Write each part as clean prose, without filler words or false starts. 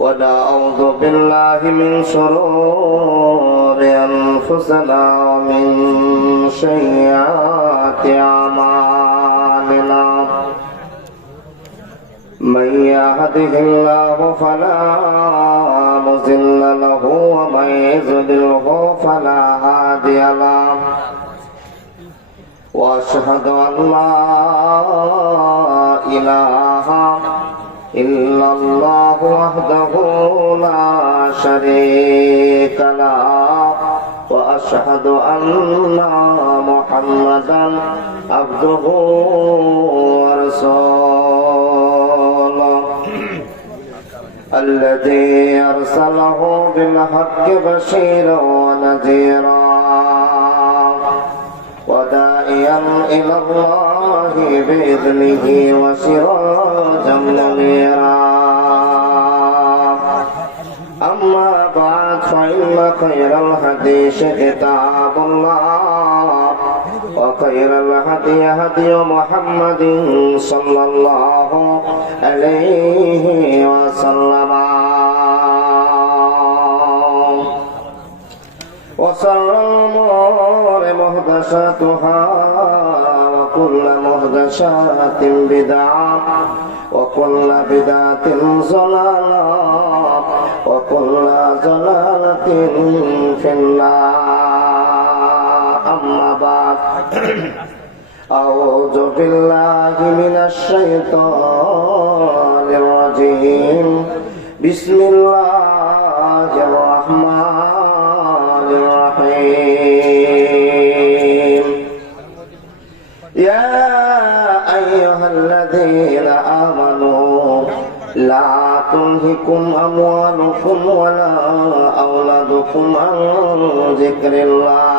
ونعوذ بالله من شرور أنفسنا ومن سيئات أعمالنا من يهده الله فلا مضل له ومن يضلل فلا هادي له وأشهد أن لا إله إلا الله وحده لا شريك له وأشهد أن محمدا عبده ورسوله الذي أرسله بالحق بشيرا ونذيرا وداعيا إلى الله بإذنه وسراجا منيرا أما بعد فإن خير الحديث كتاب الله وخير الهدي هدي محمد صلى الله عليه وسلم وشر الأمور محدثاتها وكل محدثات بدعة وكل بدعة ضلالة وكل ضلالة في النار أما بعد أعوذ بالله من الشيطان الرجيم بسم الله الرحمن الرحيم يا أيها الذين آمنوا لا تلهكم أموالكم ولا أولادكم عن ذكر الله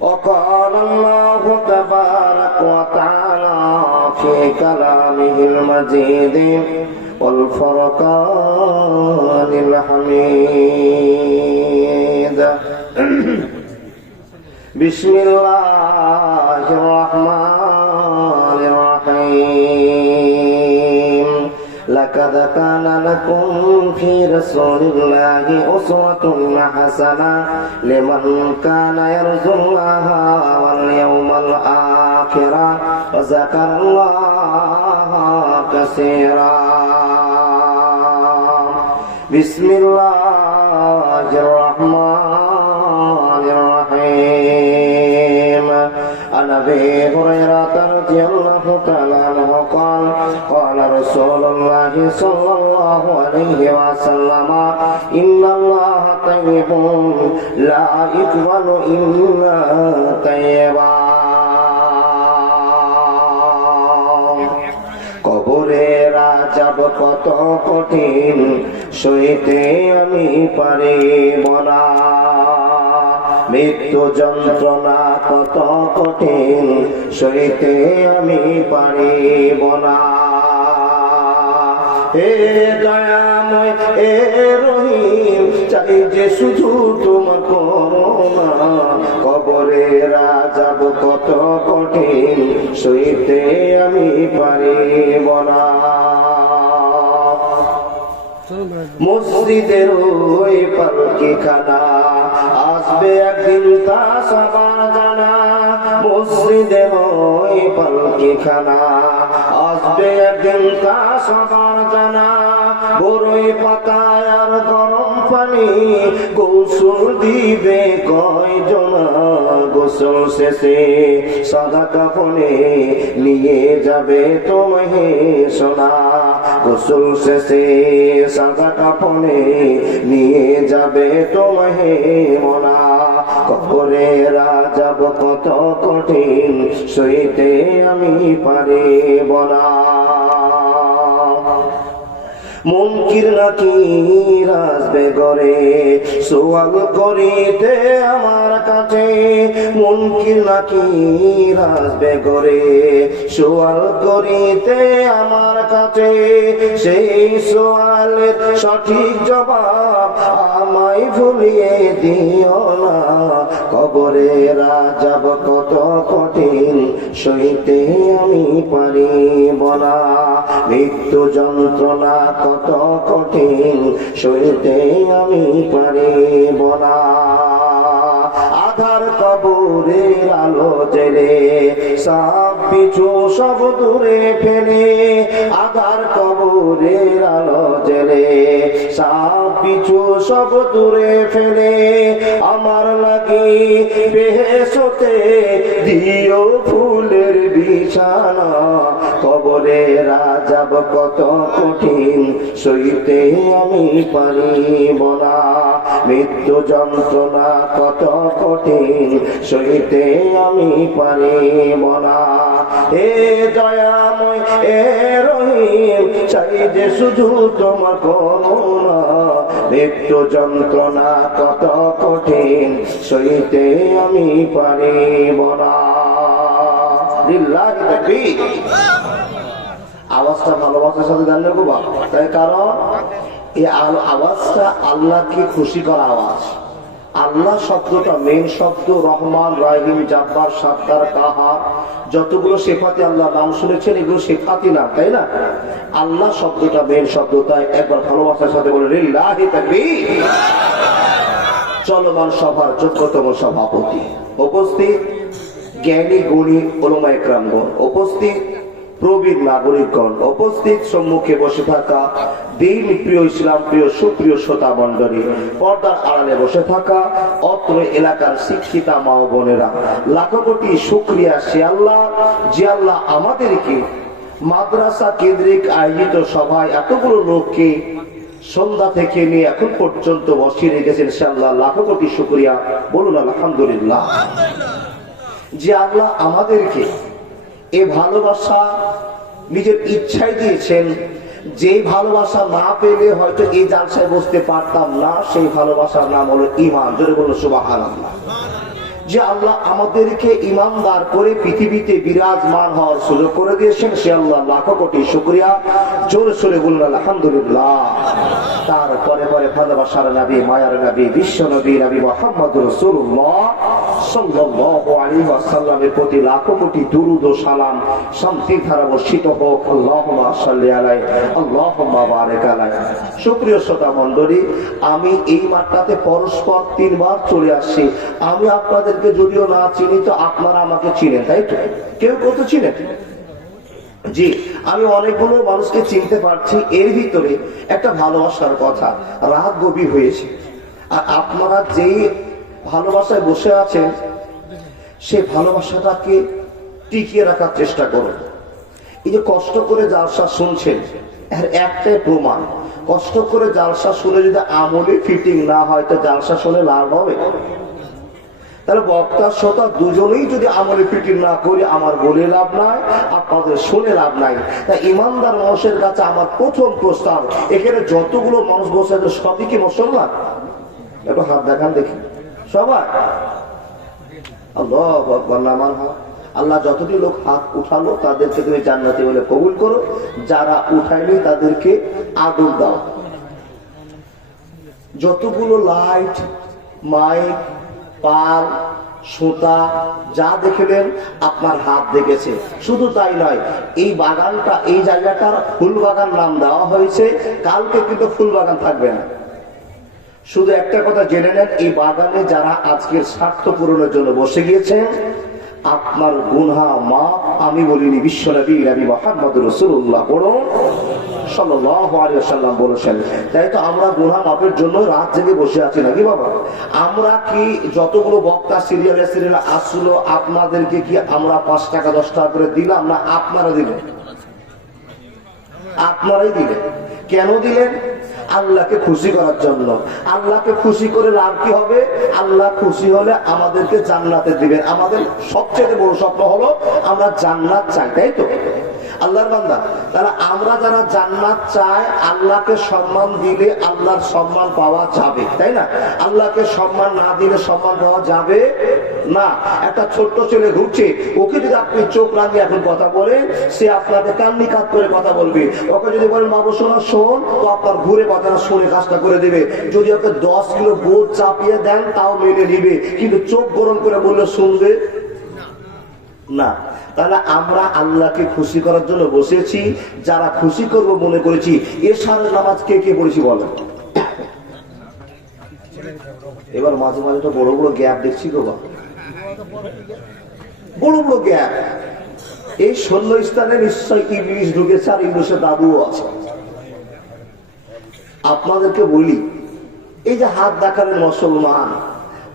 وقال الله تبارك وتعالى في كلامه المجيد والفرقان الحميد بسم الله الرحمن الرحيم لقد كان لكم في رسول الله أسوة حسنة لمن كان يرجو الله واليوم الآخر وذكر الله كثيرا بسم الله الرحمن الرحيم عن أبي هريرة رضي الله تعالى عنه قال قال رسول الله صلى الله عليه وسلم إن الله طيب لا يقبل إلا طيبا কবরের আযাব কত কঠিন সইতে আমি পারিব না মৃত্যু যন্ত্রণা কত কঠিন সইতে আমি পারিব না হে দয়াময় হে রহিম চাই যে শুধু তোমার করুণা কবরের আযাব কত কঠিন সইতে আমি পারিব না মসজিদের ওই পালকিখানা আসবে একদিন তা সবার জানা মসজিদের ওই পালকিখানা আসবে একদিন তা সবার জানা বড়ই পাতায় আর গরম পানি গোসল দিবে কয়জনা গোসল শেষে সাদা কাপড়ে নিয়ে যাবে তোমায় সোনা গোসল শেষে সাদা কাপড়ে নিয়ে যাবে তোমায় মোনা কবরের আযাব কত কঠিন সইতে আমি পারিব না মুনকির নাকির আসবে গরে সওয়াল করিতে আমার কাছে মুনকির নাকির আসবে গরে সওয়াল করিতে আমার কাছে সেই সওয়ালের সঠিক জবাব আমায় ভুলিয়ে দিও না কবরে রাজাব কত কঠিন সইতে আমি পারিব না মৃত্যু যন্ত্রণা কত কঠিন সইতে আমি পারিব না আধার কবরের আলো জেলে সব পিছু সব দূরে ফেলে আধার কবরের আলো জেলে সব পিছু সব দূরে ফেলে আমার লাগি বেহেশতে দিও ফুলের বিছানা কবরে রাজাব কত কঠিন সইতে আমি পারিব না মৃত্যু যন্ত্রণা কত কঠিন সইতে আমি পারিব না হে দয়াময় হে রহিম চাই যে শুধু তোমার করুণা মৃত্যু যন্ত্রণা কত কঠিন সইতে আমি পারিব না লিল্লাহি তাকবীর আওয়াজটা ভালোবাসার সাথে জানলে গো বাবা তাই কারণ এই আওয়াজটা আল্লাহকে খুশি করা আওয়াজ আল্লাহ শব্দটা মেন শব্দ রহমান রাহিম জাব্বার সাত্তার কাহার যতগুলো সিফাতি আল্লাহ নাম শুনেছেন এগুলো সিফাতি নাম তাই না আল্লাহ শব্দটা মেন শব্দ তাই একবার ভালোবাসার সাথে বলে লিল্লাহি তাকবীর চলমান সভার যোগ্যতম সভাপতি উপস্থিত জ্ঞানী গুণী উলামা ইকরামগণ উপস্থিত প্রবীণ নাগরিকগণ উপস্থিত সম্মুখে বসে থাকা দিন প্রিয় ইসলাম প্রিয় সুপ্রিয় শ্রোতা মণ্ডলী পর্দার আড়ালে বসে থাকা অত্র এলাকার শিক্ষিতা মা ও বোনেরা লাখো কোটি শুকরিয়া সে আল্লাহ যে আল্লাহ আমাদেরকে মাদ্রাসা কেন্দ্রিক আয়োজিত সভায় এতগুলো লোককে সন্ধ্যা থেকে নিয়ে এখন পর্যন্ত বসিয়ে রেখেছেন সে আল্লাহ লাখো কোটি শুকরিয়া বলুন আলহামদুলিল্লাহ যে আল্লাহ আমাদেরকে এই ভালোবাসা নিজের ইচ্ছায় দিয়েছেন যে ভালোবাসা না পেলে হয়তো এই জালসায় বসতে পারতাম না সেই ভালোবাসার নাম হলো ঈমান জোরে বলুন সুবহানাল্লাহ যে আল্লাহ আমাদেরকে ঈমানদার করে পৃথিবীতে বিরাজমান হওয়ার সুযোগ করে দিয়েছেন সে আল্লাহ লাখো কোটি শুকরিয়া জোরে সোরে বলুন আলহামদুলিল্লাহ তারপরে পরে ভালোবাসার নবী মায়ার নবী বিশ্ব নবী নবী মুহাম্মদুর রাসূলুল্লাহ সাল্লাল্লাহু আলাইহি ওয়াসাল্লামের প্রতি লাখো কোটি দুরূদ ও সালাম শান্তির ধারা বর্ষিত হোক আল্লাহুম্মা সাল্লি আলাইহি আল্লাহুম্মা বারিক আলাইহি সুপ্রিয় শ্রোতা মণ্ডলী আমি এই মাঠটাতে পরস্পর তিনবার চলে আসছি আমি আপনাদেরকে যদিও না চিনি তো আপনারা আমাকে চিনেন তাই তো কেউ কত চিনেন জি আমি অনেকগুলো মানুষকে চিনতে পারছি এর ভিতরে একটা ভালোবাসার কথা রাত গভীর হয়েছে আর আপনারা যেই ভালোবাসায় বসে আছেন সেই ভালোবাসাটাকে টিকিয়ে রাখার চেষ্টা করুন এই যে কষ্ট করে জালসা শুনছেন এর একটাই প্রমাণ কষ্ট করে জালসা শুনে যদি আমলে ফিটিং না হয় তো জালসা শুনে লাভ হবে তাহলে বক্তা শ্রোতা দুজনেই যদি আমলে ফিটিং না করি আমার বলে লাভ নাই আপনাদের শুনে লাভ নাই তাই ইমানদার মানুষের কাছে আমার প্রথম প্রস্তাব এখানে যতগুলো মানুষ বসে আছে সবই কি মুসলমান একটু হাত দেখান দেখি সবাই আল্লাহু আকবার নামান হাত আল্লাহ যতটি লোক হাত উঠালো তাদেরকে তুমি জান্নাতি বলে কবুল করো যারা উঠায়নি তাদেরকে আদর দাও যতগুলো লাইট মাইক পাল সুতা যা দেখলেন আপনার হাত দেখেছে শুধু তাই নয় এই বাগানটা এই জায়গাটার ফুল বাগান নাম দেওয়া হয়েছে কালকে কিন্তু ফুল বাগান থাকবে না শুধু একটা কথা জেনে নেন এই বাগানে যারা আজকের স্বার্থ পূরণের জন্য বসে গিয়েছেন আপনার গুনাহ মাফ আমি বলিনি বিশ্ব নবী নবী মুহাম্মদুর রাসূলুল্লাহ পড়ুন সাল্লাল্লাহু আলাইহি ওয়াসাল্লাম বলেছেন তাই তো আমরা গুনাহ মাফের জন্য রাত জেগে বসে আছি নাকি বাবা আমরা কি যতগুলো বক্তা সিরিয়ালে সিরিয়ালে আসলো আপনাদেরকে কি আমরা 5 টাকা 10 টাকা করে দিলাম না আপনারা দিলেন আপনারাই দিলেন কেন দিলেন আল্লাহকে খুশি করার জন্য আল্লাহকে খুশি করে লাভ কি হবে আল্লাহ খুশি হলে আমাদেরকে জান্নাতে দিবেন আমাদের সবচেয়ে বড় স্বপ্ন হলো আমরা জান্নাত চাই তাই তো আল্লাহর বান্দা, তাহলে আমরা যারা জান্নাত চাই, আল্লাহকে সম্মান দিলে আল্লাহর সম্মান পাওয়া যাবে, তাই না? আল্লাহকে সম্মান না দিলে সম্মান পাওয়া যাবে না। একটা ছোট্ট ছেলে ঘুরছে, ওকে যদি আপনি চোখ রাঙিয়ে এখন কথা বলেন, সে আপনাকে কান্নি কাত করে কথা বলবে। ওকে যদি বলেন বাবু শোনা শোন, তো আপনার ঘুরে কথাটা শুনে কাজটা করে দেবে। যদি ওকে 10 কিলো বোধ চাপিয়ে দেন তাও মেনে নিবে, কিন্তু চোখ গরম করে বললে শুনবে না। তাহলে আমরা আল্লাহকে খুশি করার জন্য বসেছি, যারা খুশি করব মনে করেছি। এশারের নামাজ কে কে পড়েছি বলেন? এবার মাঝে মাঝে তো বড় বড় গ্যাপ দেখছি গো, বড় বড় গ্যাপ। এই শূন্যস্থানে নিশ্চয় ইংলিশ ঢুকেছে, আর ইংলিশের দাদুও আছে। আপনাদেরকে বলি, এই যে হাত দেখালেন মুসলমান,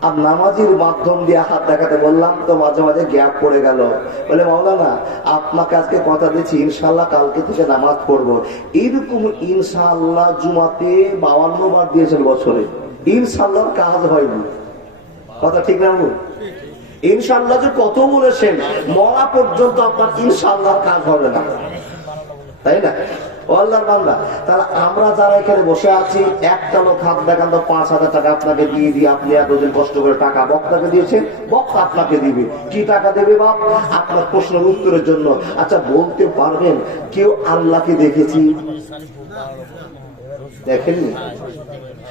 আর নামাজির মাধ্যম দিয়ে হাত দেখাতে বললাম, তো মাঝে মাঝে গ্যাপ পড়ে গেল। বলে মাওলানা আপনাকে আজকে কথা দিচ্ছি ইনশাল্লাহ কালকে থেকে নামাজ পড়বো। এইরকম ইনশাআল্লাহ জুমাতে 52 বার দিয়েছেন বছরে, ইনশাআল্লাহ কাজ হয়নি। কথা ঠিক না? ইনশাআল্লাহ যে কত বলেছেন, মরা পর্যন্ত আপনার ইনশাআল্লাহ কাজ হবে না, তাই না? আল্লাহর বান্দা, তাহলে আমরা যারা এখানে বসে আছি, একটা লোক হাত দেখান তো 5,000 টাকা আপনাকে দিয়ে দিয়ে, আপনি এতদিন কষ্ট করে টাকা বক্তাকে দিয়েছেন, বক্তা আপনাকে দিবে। কি টাকা দেবে বাপ? আপনার প্রশ্নের উত্তরের জন্য। আচ্ছা বলতে পারবেন কেউ আল্লাহকে দেখেছি? দেখেননি?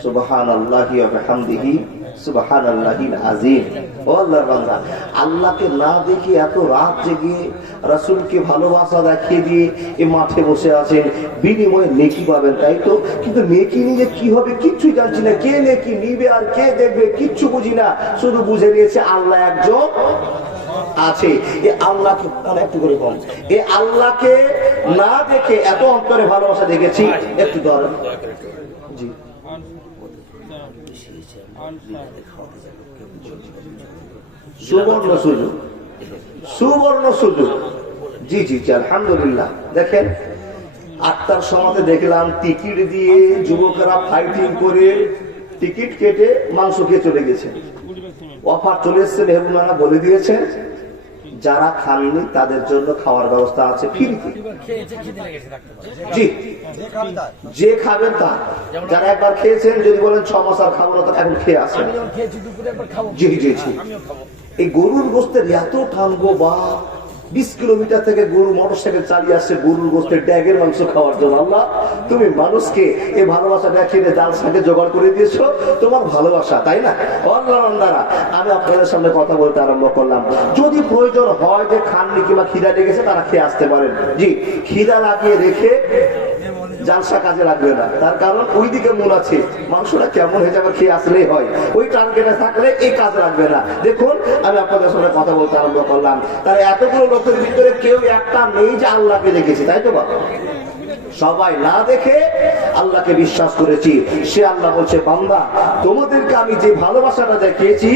সুবহানাল্লাহি ওয়া বিহামদিহি সুবহানাল্লাহিল আযীম। ও আল্লাহর বান্দা, আল্লাহকে না দেখে এত রাত জেগে রাসূলকে ভালোবাসা দেখিয়ে দিয়ে এই মাঠে বসে আছেন, বিনিময়ে নেকি পাবেন, তাই তো? কিন্তু নেকি নিয়ে কি হবে কিচ্ছু জানছি না। কে নেকি নিবে আর কে দেখবে কিচ্ছু বুঝি না। শুধু বুঝে নিয়েছে আল্লাহ একজন আছে। এ আল্লাহকে একটু করে বল, এ আল্লাহকে না দেখে এত অন্তরে ভালোবাসা দেখেছি। একটু ধরেন জি, সুবর্ণ সুযোগ, সুবর্ণ সুযোগ। জি জি জি, আলহামদুলিল্লাহ। দেখেন 8টার সময় দেখলাম টিকিট দিয়ে যুবকেরা ফাইটিং করে টিকিট কেটে মাংস খেয়ে চলে গেছে। অফার চলে এসছে, মেহবুবানা বলে দিয়েছে যারা খাননি তাদের জন্য খাওয়ার ব্যবস্থা আছে ফ্রিতে। জি, যে খাবেন তা। যারা একবার খেয়েছেন যদি বলেন 6 মাস আর খাবো না, তো এখন খেয়ে আসেন। জি জি জি, এই গরুর গোস্তের এত টানবো বা 20 কিলোমিটার থেকে গরু মোটরসাইকেল চালিয়ে আসছে গরুর গোস্তের ড্যাগের মাংস খাওয়ার জন্য। আল্লাহ তুমি মানুষকে এই ভালোবাসা দেখিয়ে জাল সাথে জোগাড় করে দিয়েছো, তোমার ভালোবাসা, তাই না? আল্লাহ বান্দারা, আমি আপনাদের সামনে কথা বলতে আরম্ভ করলাম। যদি প্রয়োজন হয় যে খাননি কিংবা খিদা লেগেছে, তারা খেয়ে আসতে পারেন। জি, খিদা লাগিয়ে রেখে জালসা কাজে লাগবে না, তার কারণ ওইদিকে মন আছে, মাংসটা কেমন হয়ে যাবে খেয়ে আসলেই হয়। ওই টার্গেটে থাকলে এই কাজ লাগবে না। দেখুন আমি আপনাদের সঙ্গে কথা বলতে আরম্ভ করলাম, তাহলে এতগুলো লোকের ভিতরে কেউ একটা নেই যে আল্লাহকে দেখেছি, তাই তো বাবা? সবাই না দেখে আল্লাহকে বিশ্বাস করেছি। সে আল্লাহ বলছে বান্দা তোমাদেরকে আমি যে ভালোবাসাটা দেখিয়েছি,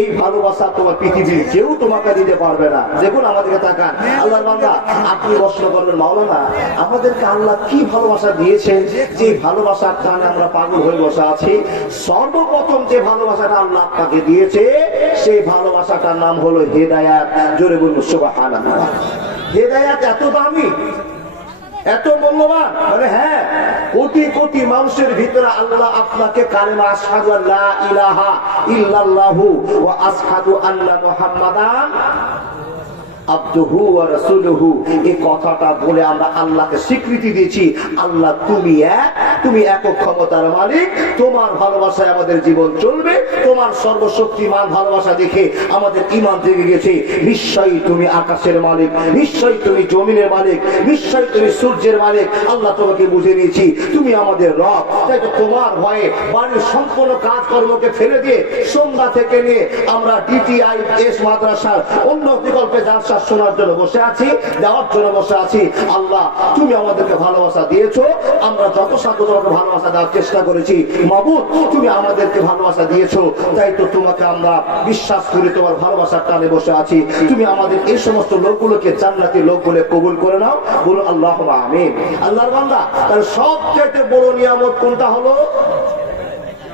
এই ভালোবাসা তোমার পৃথিবীর কেউ তোমাকে দিতে পারবে না। দেখুন আমাদেরকে তাকান। আল্লাহর বান্দা, আপনি প্রশ্ন করবেন মাওলানা আমাদেরকে আল্লাহ কি ভালোবাসা দিয়েছেন যে ভালোবাসার টানে আমরা পাগল হয়ে বসে আছি? সর্বপ্রথম যে ভালোবাসাটা আল্লাহ আপনাকে দিয়েছে, সেই ভালোবাসাটার নাম হলো হেদায়াত। জোরে বলুন সুবহানাল্লাহ। হেদায়াত এত দামি, এত মূল্যবান। মানে হ্যাঁ, কোটি কোটি মানুষের ভিতরে আল্লাহ আপনাকে কালেমা আশহাদু আল্লা ইলাহা ইল্লাল্লাহু ওয়া আশহাদু আন্না মুহাম্মাদান আবদুহু ওয়া রাসূলুহু, এই কথাটা বলে আমরা আল্লাহকে স্বীকৃতি দিয়েছি আল্লাহ তুমি এক, তুমি একক ক্ষমতার মালিক, তোমার ভালোবাসায় আমাদের জীবন চলবে। তোমার সর্বশক্তিমান ভালোবাসা দেখে আমাদের ঈমান জেগে গেছে। নিশ্চয়ই তুমি আকাশের মালিক, নিশ্চয়ই তুমি জমিনের মালিক, নিশ্চয়ই তুমি সূর্যের মালিক। আল্লাহ তোমাকে বুঝে নিয়েছি তুমি আমাদের রব। তাই তো তোমার ভয়ে বাড়ির সম্পূর্ণ কাজকর্মকে ফেলে দিয়ে সন্ধ্যা থেকে নিয়ে আমরা DTIS মাদ্রাসার অন্য বিকল্পে জালসা শোনার জন্য বসে আছি, দেওয়ার জন্য বসে আছি। আল্লাহ তুমি আমাদেরকে ভালোবাসা দিয়েছো, আমরা যত সাধ্য তোমাকে ভালোবাসা দেওয়ার চেষ্টা করেছি। মাবুদ তুমি আমাদেরকে ভালোবাসা দিয়েছো, তাই তো তোমাকে আমরা বিশ্বাস করে তোমার ভালোবাসার টানে বসে আছি। তুমি আমাদের এই সমস্ত লোকগুলোকে জান্নাতি লোক বলে কবুল করে নাও, বলো আল্লাহুম্মা আমিন। আল্লাহর বান্দা, তাহলে সবচেয়ে বড় নিয়ামত কোনটা হলো?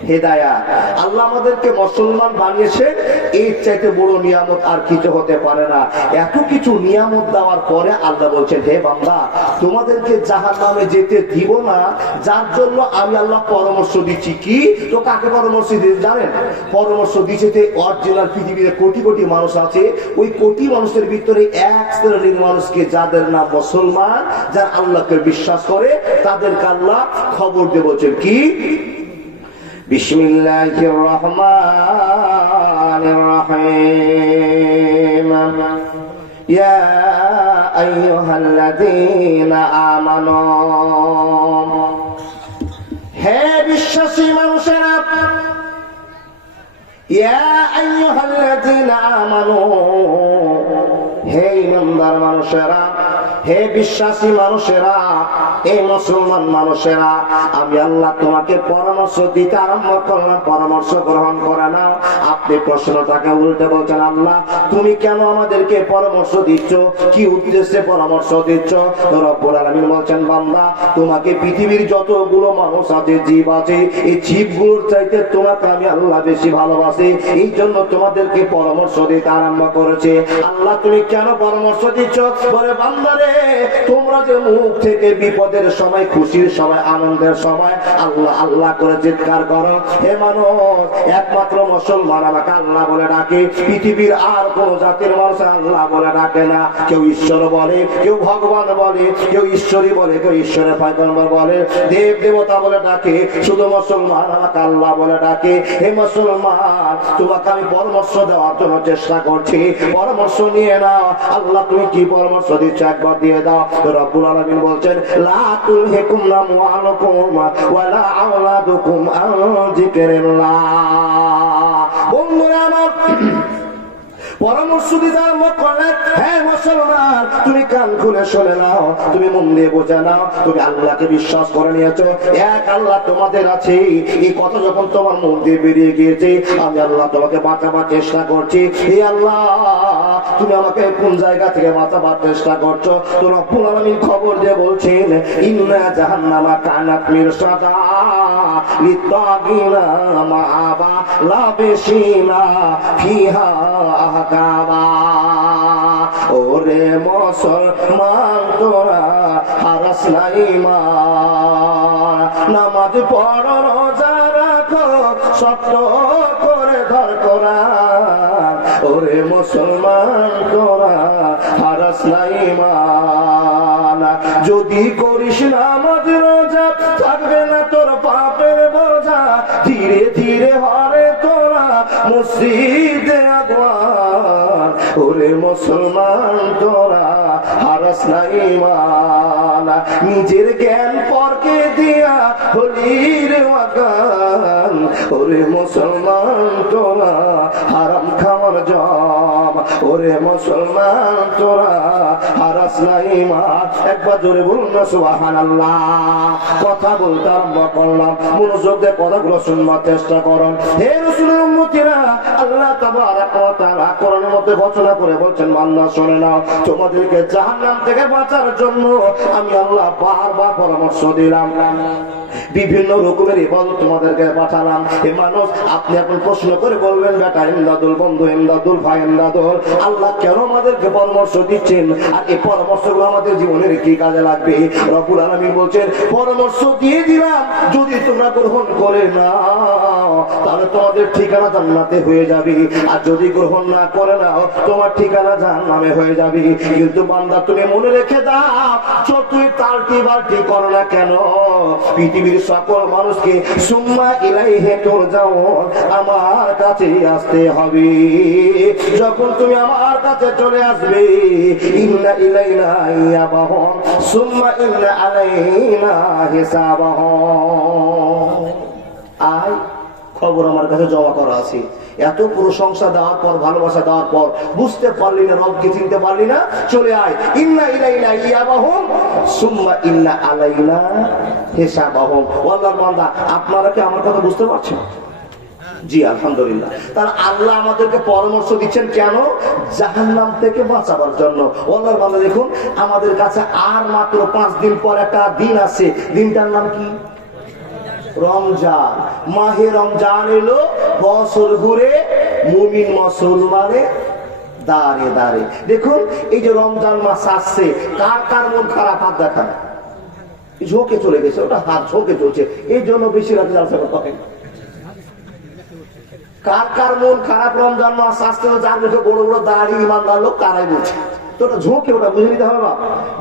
হেদায়াত। আল্লাহ আমাদেরকে মুসলমান বানিয়েছে, এর চাইতে বড় নিয়ামত আর কিছু হতে পারে না। এত কিছু নিয়ামত দেওয়ার পরে আল্লাহ বলছেন, হে বান্দা, তোমাদেরকে জাহান্নামে যেতে দিব না, যার জন্য আমি আল্লাহ পরামর্শ দিচ্ছি। কি? তো কাকে পরামর্শ দিয়েছে জানেন? পরামর্শ দিয়েছে অরিজিনাল পৃথিবীতে কোটি কোটি মানুষ আছে, ওই কোটি মানুষের ভিতরে এক শ্রেণীর মানুষকে, যাদের নাম মুসলমান, যারা আল্লাহকে বিশ্বাস করে, তাদেরকে আল্লাহ খবর দিয়ে বলছেন কি? বিসমিল্লাহির রহমানির রহিম। ইয়া আইয়ুহাল্লাযীনা আমানু, হে বিশ্বাসী মানুষেরা, ইয়া আইয়ুহাল্লাযীনা আমানু, হে ঈমানদার মানুষেরা, হে বিশ্বাসী মানুষেরা, এই মুসলমান মানুষেরা, আমি আল্লাহ তোমাকে পরামর্শ দিতে আরম্ভ করলাম, পরামর্শ গ্রহণ করে নাও। আপনি প্রশ্নটাকে উল্টে বলছেন, আল্লাহ তুমি কেন আমাদেরকে পরামর্শ দিচ্ছ? কি উদ্দেশ্যে পরামর্শ দিচ্ছ? তো রব্বুল আলামিন বলছেন, বান্দা, তোমাকে পৃথিবীর যতগুলো মানুষ আছে, জীব আছে, এই জীবগুলোর চাইতে তোমাকে আমি আল্লাহ বেশি ভালোবাসি, এই জন্য তোমাদেরকে পরামর্শ দিতে আরম্ভ করেছে। আল্লাহ তুমি কেন পরামর্শ দিচ্ছ? বলে, বান্দারে, তোমরা যে মুখ থেকে বিপদের সময়, খুশির সময়, আনন্দের সময় আল্লাহ আল্লাহ করে চিৎকার করো, হে মানুষ, একমাত্র মুসলমান আমাকে আল্লাহ বলে ডাকে, পৃথিবীর আর কোন জাতির মানুষ আল্লাহ বলে ডাকে না। কেউ ঈশ্বর বলে, কেউ ভগবান বলে, কেউ ঈশ্বরী বলে, কেউ ঈশ্বরের পয়গম্বর বলে, দেব দেবতা বলে ডাকে, শুধু মুসলমান আমাকে আল্লাহ বলে ডাকে। হে মুসলমান, তোমাকে আমি পরামর্শ দেওয়ার জন্য চেষ্টা করছি, পরামর্শ নিয়ে নাও। আল্লাহ তুমি কি পরামর্শ দিচ্ছ একবার দিয়ে দাও। তো রব্বুল আলামিন বলছেন, লা তুলহিকুম আমওয়ালুকুম ওয়ালা আওলাদুকুম আন যিকরিল্লাহ। বন্ধুরা আমার, পরামর্শ দিতে আরম্ভ করলেন, হ্যাঁ মুসলমান, তুমি কান খুলে শুনে নাও, তুমি মন দিয়ে বোঝা নাও, তুমি আল্লাহকে বিশ্বাস করে নিয়েছো, এক আল্লাহ তোমাদের আছে। এই কথা যখন তোমার মন দিয়ে বেরিয়ে গিয়েছে, আমি আল্লাহ তোমাকে বাঁচাবার চেষ্টা করছি। এই আল্লাহ, তুমি আমাকে কোন জায়গা থেকে বাঁচাবার চেষ্টা করছো? তো রব্বুল আলামিন খবর দিয়ে বলছেন, ইন্না জাহান্নামা কানাত মিরসাদা লিত্তাগিনা মাআবা লাবিসিনা ফিহা আহকাবা। ওরে মুসলমান, তোরা হারাস না ঈমান, নামাজ পড়ো, রোজা রাখো, সত্য করে ধর কোরআন। ওরে মুসলমান, তোরা হারাস না ঈমান, যদি করিস নামাজ রোজা, থাকবে না তোর পাপের বোঝা। ধীরে ধীরে হরে তোরা মসজিদে আগুয়ান। ওরে মুসলমান, তোরা হারাস না ঈমান, নিজের জ্ঞান পরকে দিয়া হলির ওয়াগান। ওরে মুসলমান, তোরা হারাম খাওয়ার জম। ওরে মুসলমান, তোরা হারাস না ঈমান। একবার জোরে বলুন না সুবহানাল্লাহ। কথা বলতে আরম্ভ করলাম, মনোযোগ দিয়ে কথাগুলো শুনবার চেষ্টা করুন। হে রাসূলের উম্মতিরা, আল্লাহ তাবারাকা ওয়া তাআলা কোরআনের মধ্যে ঘোষণা করে বলছেন, বান্দা শুনে নাও, তোমাদেরকে জাহান্নাম থেকে বাঁচার জন্য আমি আল্লাহ বারবার পরামর্শ দিলাম, বিভিন্ন রকমের ইবাদত তোমাদেরকে পাঠালাম। হে মানুষ, আপনি এখন প্রশ্ন করে বলবেন, বেটা ইমদাদুল, বন্ধু ইমদাদুল, ভাই ইমদাদুল, আল্লাহ কেন আমাদেরকে পরামর্শ দিচ্ছেন, আর এই পরামর্শগুলো আমাদের জীবনের কি কাজে লাগবে? রব্বুল আলামিন বলছেন, পরামর্শ দিয়ে দিলাম, যদি তোমরা গ্রহণ করে নাও, তাহলে তোমাদের ঠিকানা জান্নাতে হয়ে যাবে, আর যদি গ্রহণ না করে নাও, তোমার ঠিকানা জাহান্নামে হয়ে যাবে। কিন্তু বান্দা, তুমি মনে রেখে দাও, যতই তালটি বালটি করো না কেন, পৃথিবীর সকল মানুষকে সুম্মা ইলাইহি তুরজাউন, আমার কাছে আসতে হবে। যখন তুমি আমার কাছে চলে আসবে, ইন্না ইলাইনা ইয়াবাহুম সুম্মা ইন্না আলাইনা হিসাবাহুম। আয় খবর আমার কাছে জমা করা আছে। এত প্রশংসা দেওয়ার পর, ভালোবাসা দেওয়ার পর বুঝতে পারলি না, রবকে চিনতে পারলি না, চলে আয়। ইন্না ইলাইনা ইয়াবাহুম সুম্মা ইন্না আলাইনা হিসাবাহুম। আল্লাহর বান্দা, আপনারা কি আমার কথা বুঝতে পারছেন? জি আলহামদুলিল্লাহ। তাহলে আল্লাহ আমাদেরকে পরামর্শ দিচ্ছেন কেন? জাহান্নাম থেকে বাঁচাবার জন্য। আল্লাহর বান্দা, দেখুন, আমাদের কাছে আর মাত্র 5 দিন পর একটা দিন আছে। দিনটার নাম কি? রমজান, মাহে রমজান এলো, বছর ঘুরে মুমিন মুসলমানে দাঁড়ে দাঁড়ে। দেখুন এই যে রমজান মাস আসছে, কার কার মন খারাপ হাত দেখায়, ঝোঁকে চলে গেছে, ওটা হাত ঝোঁকে চলছে, এই জন্য বেশি রাতে জালসা করতে হবে। কার কার মন খারাপ রমজান মাস আসছে, যার মুখে বড় বড় দাড়ি ইমানদার লোক তারাই বলছে, তো ওটা ঝোঁকে, ওটা বুঝে নিতে হবে।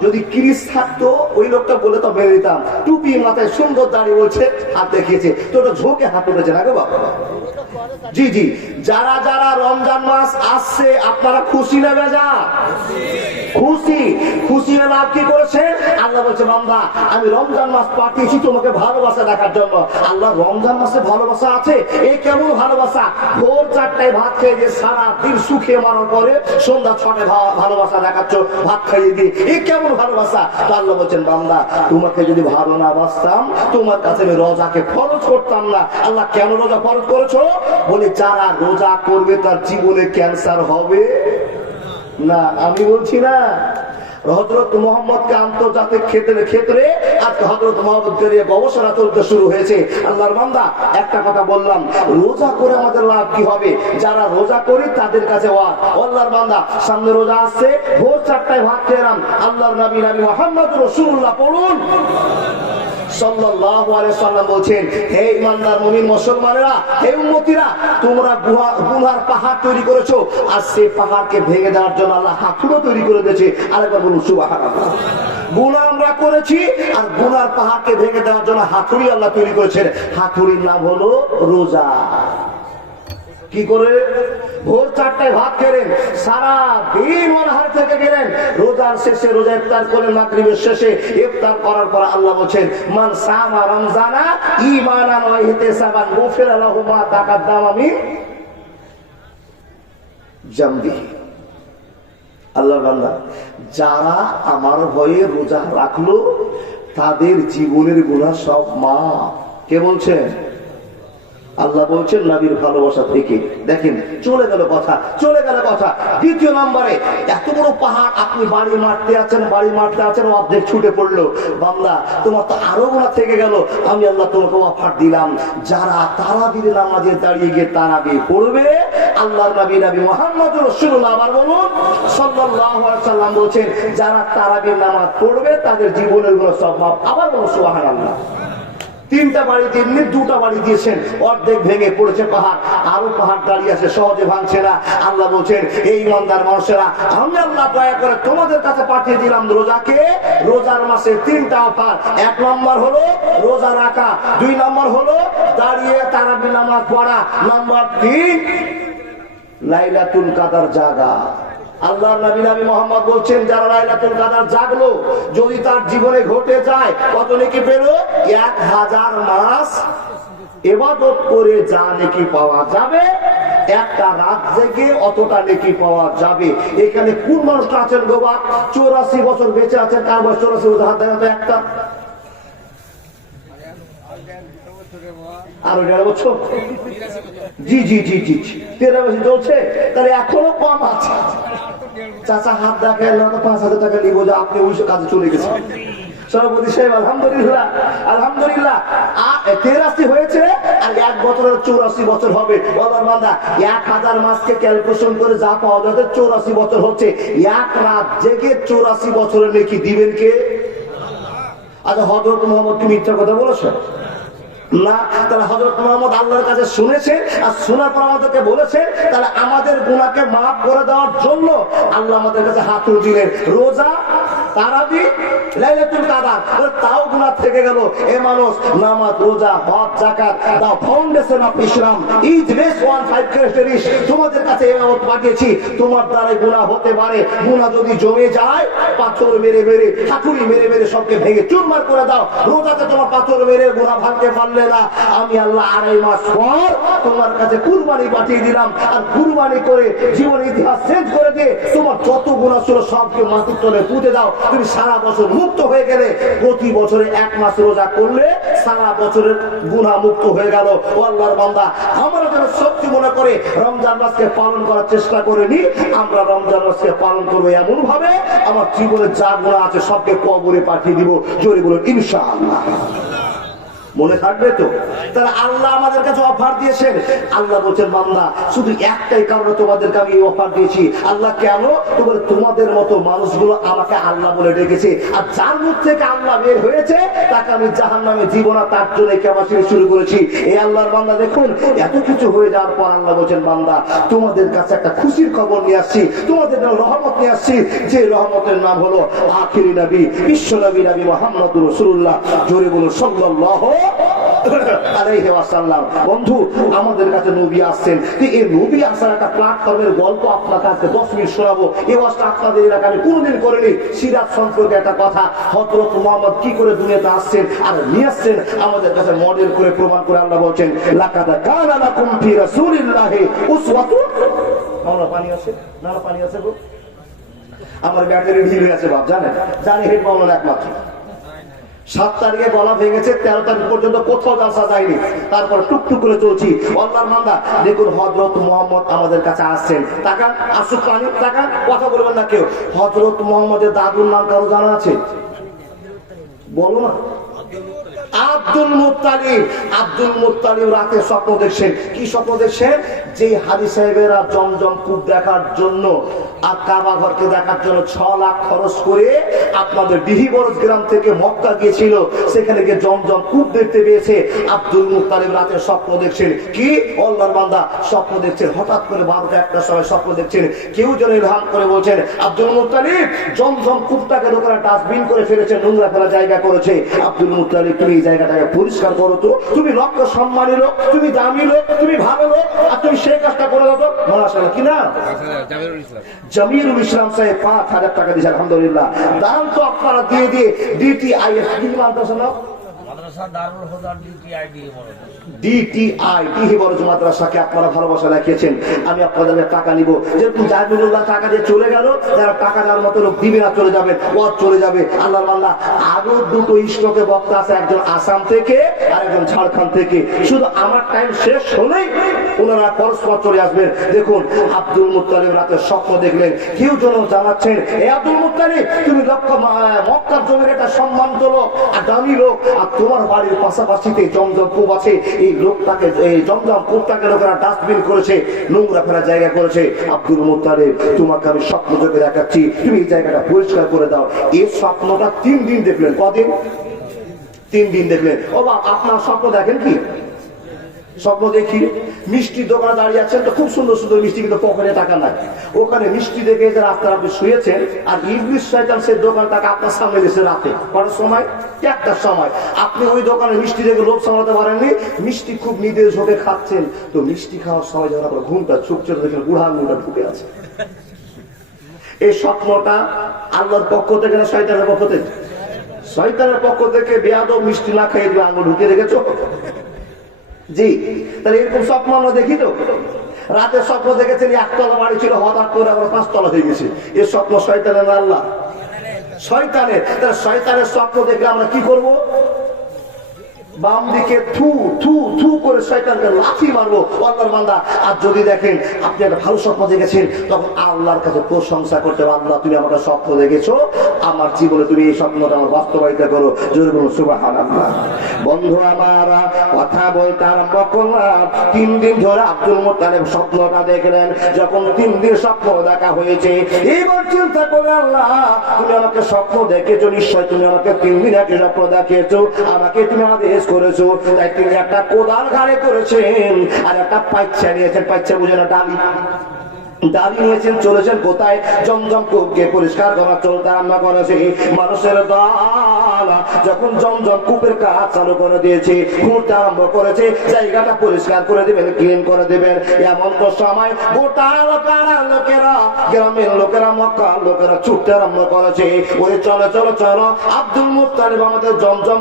যদি ক্রিস থাকতো ওই লোকটা বলে তো মেনে নিতাম, টুপি মাথায় সুন্দর দাড়ি বলছে হাত দেখিয়েছে, তো ওটা ঝোঁকে হাত উঠেছে না গো বাবা। জি জি, যারা যারা রমজান মাস আসছে আপনারা খুশি না বেজার? খুশি। খুশি হয়ে লাভ কি করেছে? আল্লাহ বলছে বান্দা আমি রমজান মাস পাঠিয়েছি তোমাকে ভালোবাসা দেখার জন্য। আল্লাহ রমজান মাসে ভালোবাসা আছে? এই কেমন ভালোবাসা? ভোর 4টায় ভাত খেয়ে দিয়ে সারা দিন সুখে মারার পরে সন্ধ্যা 6টায় ভালোবাসা দেখাচ্ছ ভাত খাইয়ে দিয়ে, এই কেমন ভালোবাসা? তো আল্লাহ বলছেন বান্দা তোমাকে যদি ভালো না বাসতাম তোমার কাছে আমি রোজাকে ফরজ করতাম না। আল্লাহ কেন রোজা ফরজ করেছো? বলে যারা রোজা করবে তার জীবনে ক্যান্সার হবে না। আমি বলছি না, হযরত মুহাম্মদকে আন্তর্জাতিক ক্ষেত্রে আজকে হযরত মুহাম্মদকে নিয়ে গবেষণা চলতে শুরু হয়েছে। আল্লাহর বান্দা একটা কথা বললাম, রোজা করে আমাদের লাভ কি হবে? যারা রোজা করি তাদের কাছে ওয়াজ। আল্লাহর বান্দা সামনে রোজা আসছে, ভোর 4টায় ভাত খেলাম, আল্লাহর নবী মুহাম্মদুর রাসূলুল্লাহ পড়ুন সাল্লাল্লাহু আলাইহি সাল্লাম বলছেন, হে ইমানদার মুমিন মুসলমানেরা, হে উম্মতিরা, তোমরা গুনার পাহাড় তৈরি করেছো, আর সেই পাহাড়কে ভেঙে দেওয়ার জন্য আল্লাহ হাতুড়ি তৈরি করে দিয়েছে। আরেকবার বলুন সুবহানাল্লাহ। গুনাহ আমরা করেছি আর গুনার পাহাড়কে ভেঙে দেওয়ার জন্য হাতুড়ি আল্লাহ তৈরি করেছেন। হাতুড়ির নাম হলো রোজা। কি করে? ভোর 4টায় ভাত খেলেন, সারা দিন অনাহার থেকে গেলেন, রোজার শেষে রোজা ইফতার করলেন, মাগরিবের শেষে ইফতার করার পর আল্লাহ বলেন মান সামা রমজানা ঈমানান ওয়া ইহতিসাবান গুফিরা লাহু মা তাকাদ্দামা মিন জামবিহি। আল্লাহর বান্দা যারা আমার ভয়ে রোজা রাখলো তাদের জীবনের গুনাহ সব মাফ। কে বলছেন? আল্লাহ বলছেন নবীর ভালোবাসা থেকে। দেখেন চলে গেল কথা, চলে গেল কথা। দ্বিতীয় নম্বরে, এত বড় পাহাড় আপনি বাড়ি মারতে আছেন, অর্ধেক ছুটে পড়লো, বান্দা তোমার তো আরো গুনাহ থেকে গেল। আমি আল্লাহ তোমাকে অফার দিলাম, যারা তারাবির নামাজে দাঁড়িয়ে গিয়ে তারাবি পড়বে, আল্লাহর নবী মুহাম্মদুর রাসূলুল্লাহ আবার বলুন সাল্লাল্লাহু আলাইহি সাল্লাম বলছেন, যারা তারাবির নামাজ পড়বে তাদের জীবনের গুনাহ সব মাফ। আবার বলুন সুবহানাল্লাহ। 3টা বাড়ি দিননি, 2টা বাড়ি দিয়েছেন, অর্ধেক ভেঙে পড়েছে পাহাড়, আরো পাহাড় দাঁড়িয়ে আছে, সহজে ভাঙছে না। আল্লাহ বলছেন, এই ইমানদার মানুষেরা, আমি আল্লাহ দয়া করে তোমাদের কাছে পাঠিয়ে দিলাম রোজাকে। রোজার মাসে 3টা অফার। 1 নম্বর হলো রোজা রাখা, 2 নম্বর হলো দাঁড়িয়ে তারাবি নামাজ পড়া, নম্বর 3 লাইলাতুল কদর জাগা। আল্লাহর নবী মুহাম্মদ বলছেন, যারা লাইলাতুল কদর জাগলো, যদি তার জীবনে ঘটে যায়, কত নেকি পেল? 1000 মাস ইবাদত করে যা নেকি পাওয়া যাবে, একটা রাত জেগে অতটা নেকি পাওয়া যাবে। এখানে কোন মানুষটা আছেন গো বা 84 বছর বেঁচে আছেন? কার বয়স 84 বছর? হাত দেখাতে একটা। আরো 1.5 বছর? জি জি জি জি 13 বছর চলছে, তাহলে এখনো কম আছে। চাচা হাত দেখায়, 5,000 টাকা নিবো যে আপনি ওই কাজে চলে গেছেন। সভাপতি সাহেব আলহামদুলিল্লাহ, আলহামদুলিল্লাহ। 83 হয়েছে আর 1 বছরের 84 বছর হবে। আল্লাহর বান্দা 1000 মাসকে ক্যালকুলেশন করে যা পাওয়া যাবে 84 বছর হচ্ছে। 1 রাত জেগে 84 বছরের নেকি দিবেন কে? আচ্ছা হযরত মুহাম্মদ কি মিথ্যা কথা বলেছেন? না। তাহলে হযরত মুহাম্মদ আল্লাহর কাছে শুনেছেন আর শোনার পর আমাদেরকে বলেছেন, তাহলে আমাদের গুনাহকে মাফ করে দেওয়ার জন্য আল্লাহ আমাদের কাছে হাত দিলেন। রোজা, তারাবি, লাইলাতুল কদর, তাও গুনাহ থেকে গেল। এ মানুষ, নামাজ, রোজা, হজ, যাকাত, the foundation of Islam is best 15 characteristics তোমাদের কাছে এবাদত পাঠিয়েছি। তোমার দ্বারা গুনাহ হতে পারে, গুনাহ যদি জমে যায় পাথর মেরে মেরে, হাতুড়ি মেরে মেরে সবকে ভেঙে চুরমার করে দাও। রোজাতে তোমার পাথর মেরে গুনাহ ভাঙতে পারলে না, আমি আল্লাহ 2.5 মাস পর তোমার কাছে কুরবানি পাঠিয়ে দিলাম, আর কুরবানি করে জীবন ইতিহাস চেঞ্জ করে দিয়ে তোমার যত গুনাহ ছিল সবকে মাটির তলে পুঁতে দাও। তুমি সারা বছর মুক্ত হয়ে গেলে। প্রতি বছরে 1 মাস রোজা করলে সারা বছরের গুনাহ মুক্ত হয়ে গেল। ও আল্লাহর বান্দা, আমরা যেন সত্যি মনে করে রমজান মাসকে পালন করার চেষ্টা করিনি, আমরা রমজান মাসকে পালন করবো এমন ভাবে আমার জীবনে যা গুনাহ আছে সবকে কবরে পাঠিয়ে দিব। জোরে বলুন ইনশাআল্লাহ। মনে থাকবে তো? তাহলে আল্লাহ আমাদের কাছে অফার দিয়েছেন। আল্লাহ বলছেন বান্দা শুধু একটাই কারণে তোমাদেরকে আমি অফার দিয়েছি। আল্লাহ কেন? তোমাদের মতো মানুষগুলো আমাকে আল্লাহ বলে ডেকেছে, আর যার মুখ থেকে আল্লাহ বের হয়েছে তাকে আমি জাহান্নামে জীবনা তার জন্য কেবাসী শুরু করেছি। এই আল্লাহর বান্দা দেখুন, এত কিছু হয়ে যাওয়ার পর আল্লাহ বলছেন বান্দা তোমাদের কাছে একটা খুশির খবর নিয়ে আসছি, তোমাদের রহমত নিয়ে আসছি, যে রহমতের নাম হলো আখিরি নবী, বিশ্ব নবী, নবী মুহাম্মদুর রাসূলুল্লাহ। জোরে বলুন সাল্লাল্লাহু আলাইহি ওয়াসাল্লাম। বন্ধু, আমাদের কাছে নবী আসছেন, এই নবী আসার একটা প্ল্যাটফর্মের গল্প আপনার কাছে 10 মিনিট শোনাবো। এই ওয়াজটা আপনাদের এলাকায় আমি কোনোদিন করিনি। সিরাত সম্পর্কে একটা কথা, হযরত মুহাম্মদ কি করে দুনিয়াতে আসছেন আর নিয়ে আসছেন আমাদের কাছে মডেল করে প্রমাণ করে আল্লাহ বলছেন লাকাদ কানা লাকুম ফি রাসূলিল্লাহি উসওয়াতুন। আমরা পানি আছে না? পানি আছে গো? আমার ব্যাটারি ঢিল হয়ে আছে বাপ, জানেন? জানি হেড মাওলানা একমাত্র 7 তারিখে গলা ভেঙেছে, 13 তারিখ পর্যন্ত কোথাও জালসা যায়নি, তারপর টুকটুক করে চলছি। আল্লাহর বান্দা দেখুন, হযরত মুহাম্মদ আমাদের কাছে আসছেন। তাকান, আসুক পানি, তাকান, কথা বলবেন না কেউ। হযরত মুহাম্মদের দাদুর নাম কারো জানা আছে? বলো না। Abdul Muttalib. আব্দুল মুত্তালিব রাতে স্বপ্ন দেখছেন। কি স্বপ্ন দেখছেন? যে হাজী সাহেবেরা জমজম কূপ দেখার জন্য আর কাবা ঘরকে দেখার জন্য 6 লাখ খরচ করে আপনাদের ডিহিবরজ গ্রাম থেকে মক্কা গিয়েছিল, সেখানে গিয়ে জমজম কূপ দেখতে পেয়েছে। আব্দুল মুত্তালিব রাতে স্বপ্ন দেখছেন। কি? আল্লাহর বান্দা স্বপ্ন দেখছেন, হঠাৎ করে 12টা 1টার সময় স্বপ্ন দেখছেন। কেউ যেন ইলহাম করে বলছেন আব্দুল মুত্তালিব জমজম কূপটাকে লোকেরা ডাস্টবিন করে ফেলেছে, নোংরা ফেলা জায়গা করেছে। আব্দুল মুত্তালিব তুমি এই জায়গাটাকে পরিষ্কার করো তো, তুমি লক্ষ্য সম্মানী লোক, তুমি দামি লোক, তুমি ভালো লোক, আর তুমি সেই কাজটা করে দাও তো। মাশাআল্লাহ, কি না? জামিরুল ইসলাম সাহেব 5000 টাকা দিয়েছে, আলহামদুলিল্লাহ। দান তো আপনারা দিয়ে দিয়ে ডিটিআইএস কি মাদ্রাসা নাম? মাদ্রাসা দারুল হুদা ডিটিআই ডিহিবরজ মাদ্রাসাকে আপনারা ভালোবাসা দেখিয়েছেন। আমি আপনাদের টাকা নিব, যেরকম জামিরুল্লাহ টাকা দিয়ে চলে গেল, যারা টাকা নেওয়ার মতো লোক দিবে না চলে যাবে, ওয়াজ চলে যাবে। আল্লাহর বান্দা আরো 2টো স্টকে বক্তা আছে, একজন আসাম থেকে আর একজন ঝাড়খণ্ড থেকে। শুধু আমার টাইম শেষ হলেই ওনারা পরস্পর চলে আসবেন। দেখুন, আব্দুল মুত্তালিব রাতে স্বপ্ন দেখলেন। কেউ যেন জানাচ্ছেন এই আব্দুল মুত্তালিব তুমি মক্কার জমির একটা সম্মান লোক আর দামি লোক, আর তোমার বাড়ির পাশাপাশিতে জমজম কূপ আছে, এই লোকটাকে, এই জমজম কূপটাকে লোকেরা ডাস্টবিন করেছে, নোংরা ফেলার জায়গা করেছে। আব্দুল মুত্তালিব তোমাকে আমি স্বপ্ন চোখে দেখাচ্ছি, তুমি এই জায়গাটা পরিষ্কার করে দাও। এই স্বপ্নটা 3 দিন দেখলেন। কদিন? 3 দিন দেখলেন। ও বাপ, আপনার স্বপ্ন দেখেন কি? স্বপ্ন দেখি মিষ্টি দোকানে দাঁড়িয়ে আছেন, তো খুব সুন্দর সুন্দর মিষ্টি, কিন্তু পকেটে টাকা নাই। ওখানে মিষ্টি দেখে যে রাস্তায় আপনি শুয়েছেন, আর ইবলিস শয়তান সেই দোকানটাকে আপনার সামনে দিয়েছে রাতে কটার সময়? 1টার সময়। আপনি ওই দোকানে মিষ্টি দেখে লোভ সামলাতে পারেননি, মিষ্টি খুব নিদের ঝোঁকে খাচ্ছেন। তো মিষ্টি খাওয়ার সময় যখন আপনার ঘুমটা ছুটছে, দেখেন বুড়া আঙুলটা ঢুকে আছে। এই স্বপ্নটা আল্লাহর পক্ষ থেকে না শয়তানের পক্ষ থেকে? শয়তানের পক্ষ থেকে। বেয়াদব মিষ্টি না খেয়ে তুমি আঙুল ঢুকিয়ে রেখেছো। জি, তাহলে এরকম স্বপ্ন আমরা দেখি তো। রাতে স্বপ্ন দেখেছেন 1তলা বাড়ি ছিল, হঠাৎ করে আবার 5তলা হয়ে গেছে। এর স্বপ্ন শয়তানের না আল্লাহ? শয়তানের। তাহলে শয়তানের স্বপ্ন দেখলে আমরা কি করব? বাম দিকে থু থু থু করে শয়তানকে লাথি মারবো। আল্লাহর বান্দা, আর যদি দেখেন আপনি একটা ভালো স্বপ্ন দেখেছেন, তখন আল্লাহর কাছে প্রশংসা করতে হবে, আল্লাহ তুমি আমাকে স্বপ্ন দেখেছো, আমার জীবনে তুমি এই স্বপ্নটা আমার বাস্তবায়িত করো। জোরে বলুন সুবহানাল্লাহ। বন্ধু আমার, কথা বলতে আরম্ভ করলাম। 3 দিন ধরে আব্দুল মুত্তালিব স্বপ্নটা দেখলেন। যখন 3 দিন স্বপ্ন দেখা হয়েছে, এবার চিন্তা করে আল্লাহ তুমি আমাকে স্বপ্ন দেখেছো, নিশ্চয় তুমি আমাকে 3 দিন আগে স্বপ্ন দেখিয়েছো, আমাকে তুমি আদেশ করেছো। তাই তিনি একটা কোদাল ঘাড়ে করেছেন আর একটা পাইচ্ছা নিয়েছেন। পাইচ্ছা বুঝে না? ডালি নিয়েছেন, চলেছেন কোথায়? জমজম কূপকে পরিষ্কার করা চলতে আরম্ভ করেছে। মানুষের দল যখন জমজম কূপের কাজ চালু করে দিয়েছে, খুঁড়তে আরম্ভ করেছে, জায়গাটা পরিষ্কার করে দিবেন, ক্লিন করে দিবেন। এমন তো সময় গোটা পাড়ার লোকেরা, গ্রামের লোকেরা, মক্কার লোকেরা ছুটতে আরম্ভ করেছে। ওই চলো চলো চলো, আব্দুল মুত্তালিব আমাদের জমজম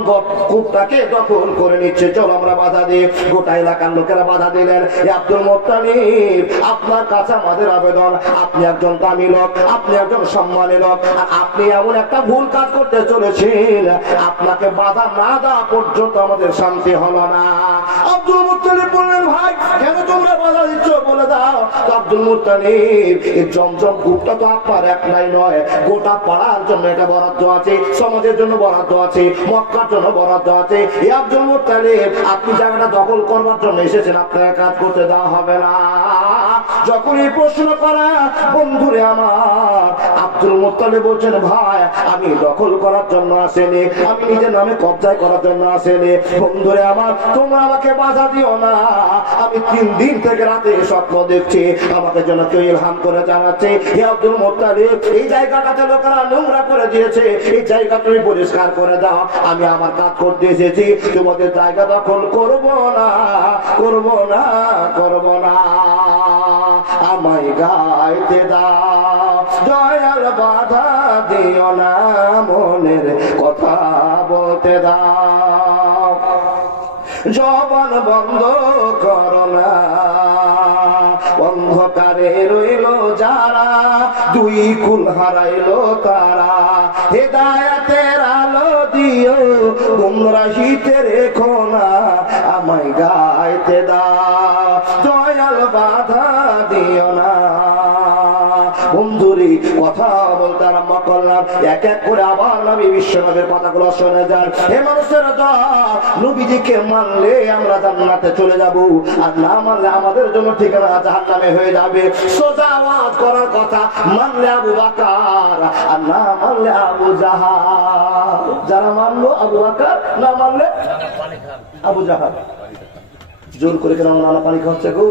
কূপটাকে দখল করে নিচ্ছে, চলো আমরা বাধা দিই। গোটা এলাকার লোকেরা বাধা দিলেন। আব্দুল মুত্তালিব আপনার কাছে আমাদের আমাদের আবেদন, আপনি একজন দামি লোক, আপনি একজন সম্মানী লোক, আর আপনি এমন একটা ভুল কাজ করতে চলেছেন, আপনাকে বাধা না দেওয়া পর্যন্ত আমাদের শান্তি হলো না। আব্দুল মুত্তালিব বললেন, ভাই কেন তোমরা বাধা দিচ্ছ বলে দাও। আব্দুল মুত্তালিব, এই জমজম কূপটা তো আপনার একলাই নয়, গোটা পাড়ার জন্য এটা বরাদ্দ আছে, সমাজের জন্য বরাদ্দ আছে, মক্কার জন্য বরাদ্দ আছে। এই আব্দুল মুত্তালিব, আপনি জায়গাটা দখল করবার জন্য এসেছেন, আপনাকে কাজ করতে দেওয়া হবে না। যখন এই প্রশ্ন করা, বন্ধুরে আমার, আব্দুল মুত্তালিব বলছেন, ভাই আমি দখল করার জন্য আসেনি, আমি নিজের নামে কবজায় করার জন্য আসেনি। বন্ধুরে আমার, তোমরা আমাকে বাধা দিও না। আমি 3 দিন থেকে রাতে স্বপ্ন দেখছি, আমাকে যেন কেউ ইলহাম করে জানাচ্ছে, হে আব্দুল মুত্তালিব, এই জায়গাটাতে লোকেরা নোংরা করে দিয়েছে, এই জায়গা তুমি পরিষ্কার করে দাও। আমি আমার কাজ করতে এসেছি, তোমাদের জায়গা দখল করবো না, করবো না, করবো না। আমায় গাইতে দাও, দয়াল বাধা দিও না, মনের কথা বলতে দাও, জবান বন্ধ করো না। অন্ধকারে রইল যারা, 2 কুল হারাইলো তারা, হেদায়েতের আলো দিও, গুমরাহিতে রেখো না, আমায় গাইতে দাও, দয়াল বাধা দিও না। বন্ধুরি কথা বলতে আরম্ভ করলাম, এক এক করে আবার নবী বিশ্বনবীর কথাগুলো শুনে যান। হে মানুষের দল, নবীজিকে মানলে আমরা জান্নাতে চলে যাব, আর না মানলে আমাদের জন্য ঠিকানা জাহান্নামে হয়ে যাবে। সোজা আওয়াজ করার কথা, মানলে আবু বকর আর না মানলে আবু জাহাল। যারা মানলো আবু বকর, না মানলে আবু জাহাল। জোর করে কেন নানা পানি খাচ্ছে গো?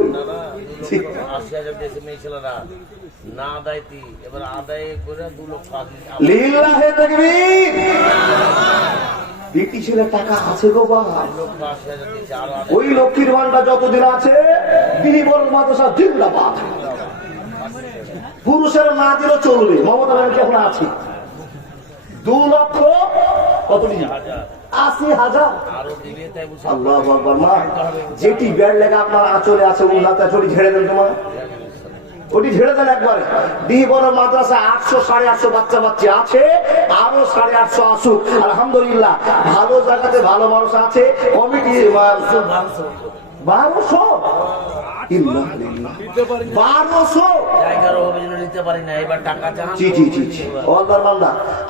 না আদায়তি, এবার আদায় করে 2 লক্ষ লিল্লাহে তাকবীর। ব্রিটিশের টাকা আছে গো বা, ওই লক্ষ্মীর ভান্ডার যতদিন আছে, বিহিবল মাদ্রাসা জিন্দাবাদ। পুরুষের না দিলেও চলবে, মমতা ব্যানার্জি এখন আছে। 2 লক্ষ কত 80,000। আল্লাহু আকবার। মা যেটি ব্যাড লেগে আপনার আঁচলে আছে, উন্নত আঁচলি ঝেড়ে দেন, তোমার ওটি ঝেড়ে দেন একবারে। বড় মাদ্রাসা 800 850 বাচ্চা বাচ্চা আছে, আরো 850 আসুক। আলহামদুলিল্লাহ, ভালো জায়গাতে ভালো মানুষ আছে। কমিটি 1200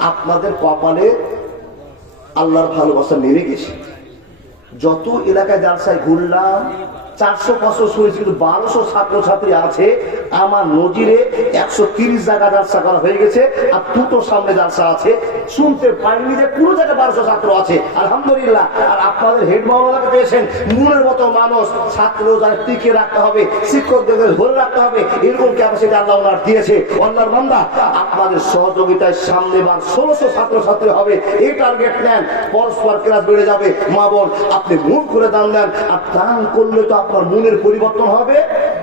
আপনাদের কপালে আল্লাহর ভালোবাসা নেমে গেছে। যত এলাকায় জালসায় ঘুরলাম, 400 500 শুনেছি, কিন্তু 1200 ছাত্রছাত্রী আছে। আমার নজিরে 130 জায়গা জালসা করা হয়ে গেছে, আর 2টো সামনে জালসা আছে। শুনতে পাইনি যে কোনো জায়গায় 1200 ছাত্র আছে, আলহামদুলিল্লাহ। আর আপনাদের হেড মাওলানাকে পেয়েছেন, মনের মতো মানুষ। ছাত্র যারা টিকে রাখতে হবে, শিক্ষকদের ধরে রাখতে হবে, এরকম ক্যাপাসিটি আল্লাহ ওনার দিয়েছে। আল্লাহর বান্দা, আপনাদের সহযোগিতায় সামনেবার 1600 ছাত্রছাত্রী হবে, এই টার্গেট নেন। পরস্পর ক্লাস বেড়ে যাবে। মা বোন, আপনি মন করে দান দেন, আর দান করলে তো আপনার মনের পরিবর্তন হবে,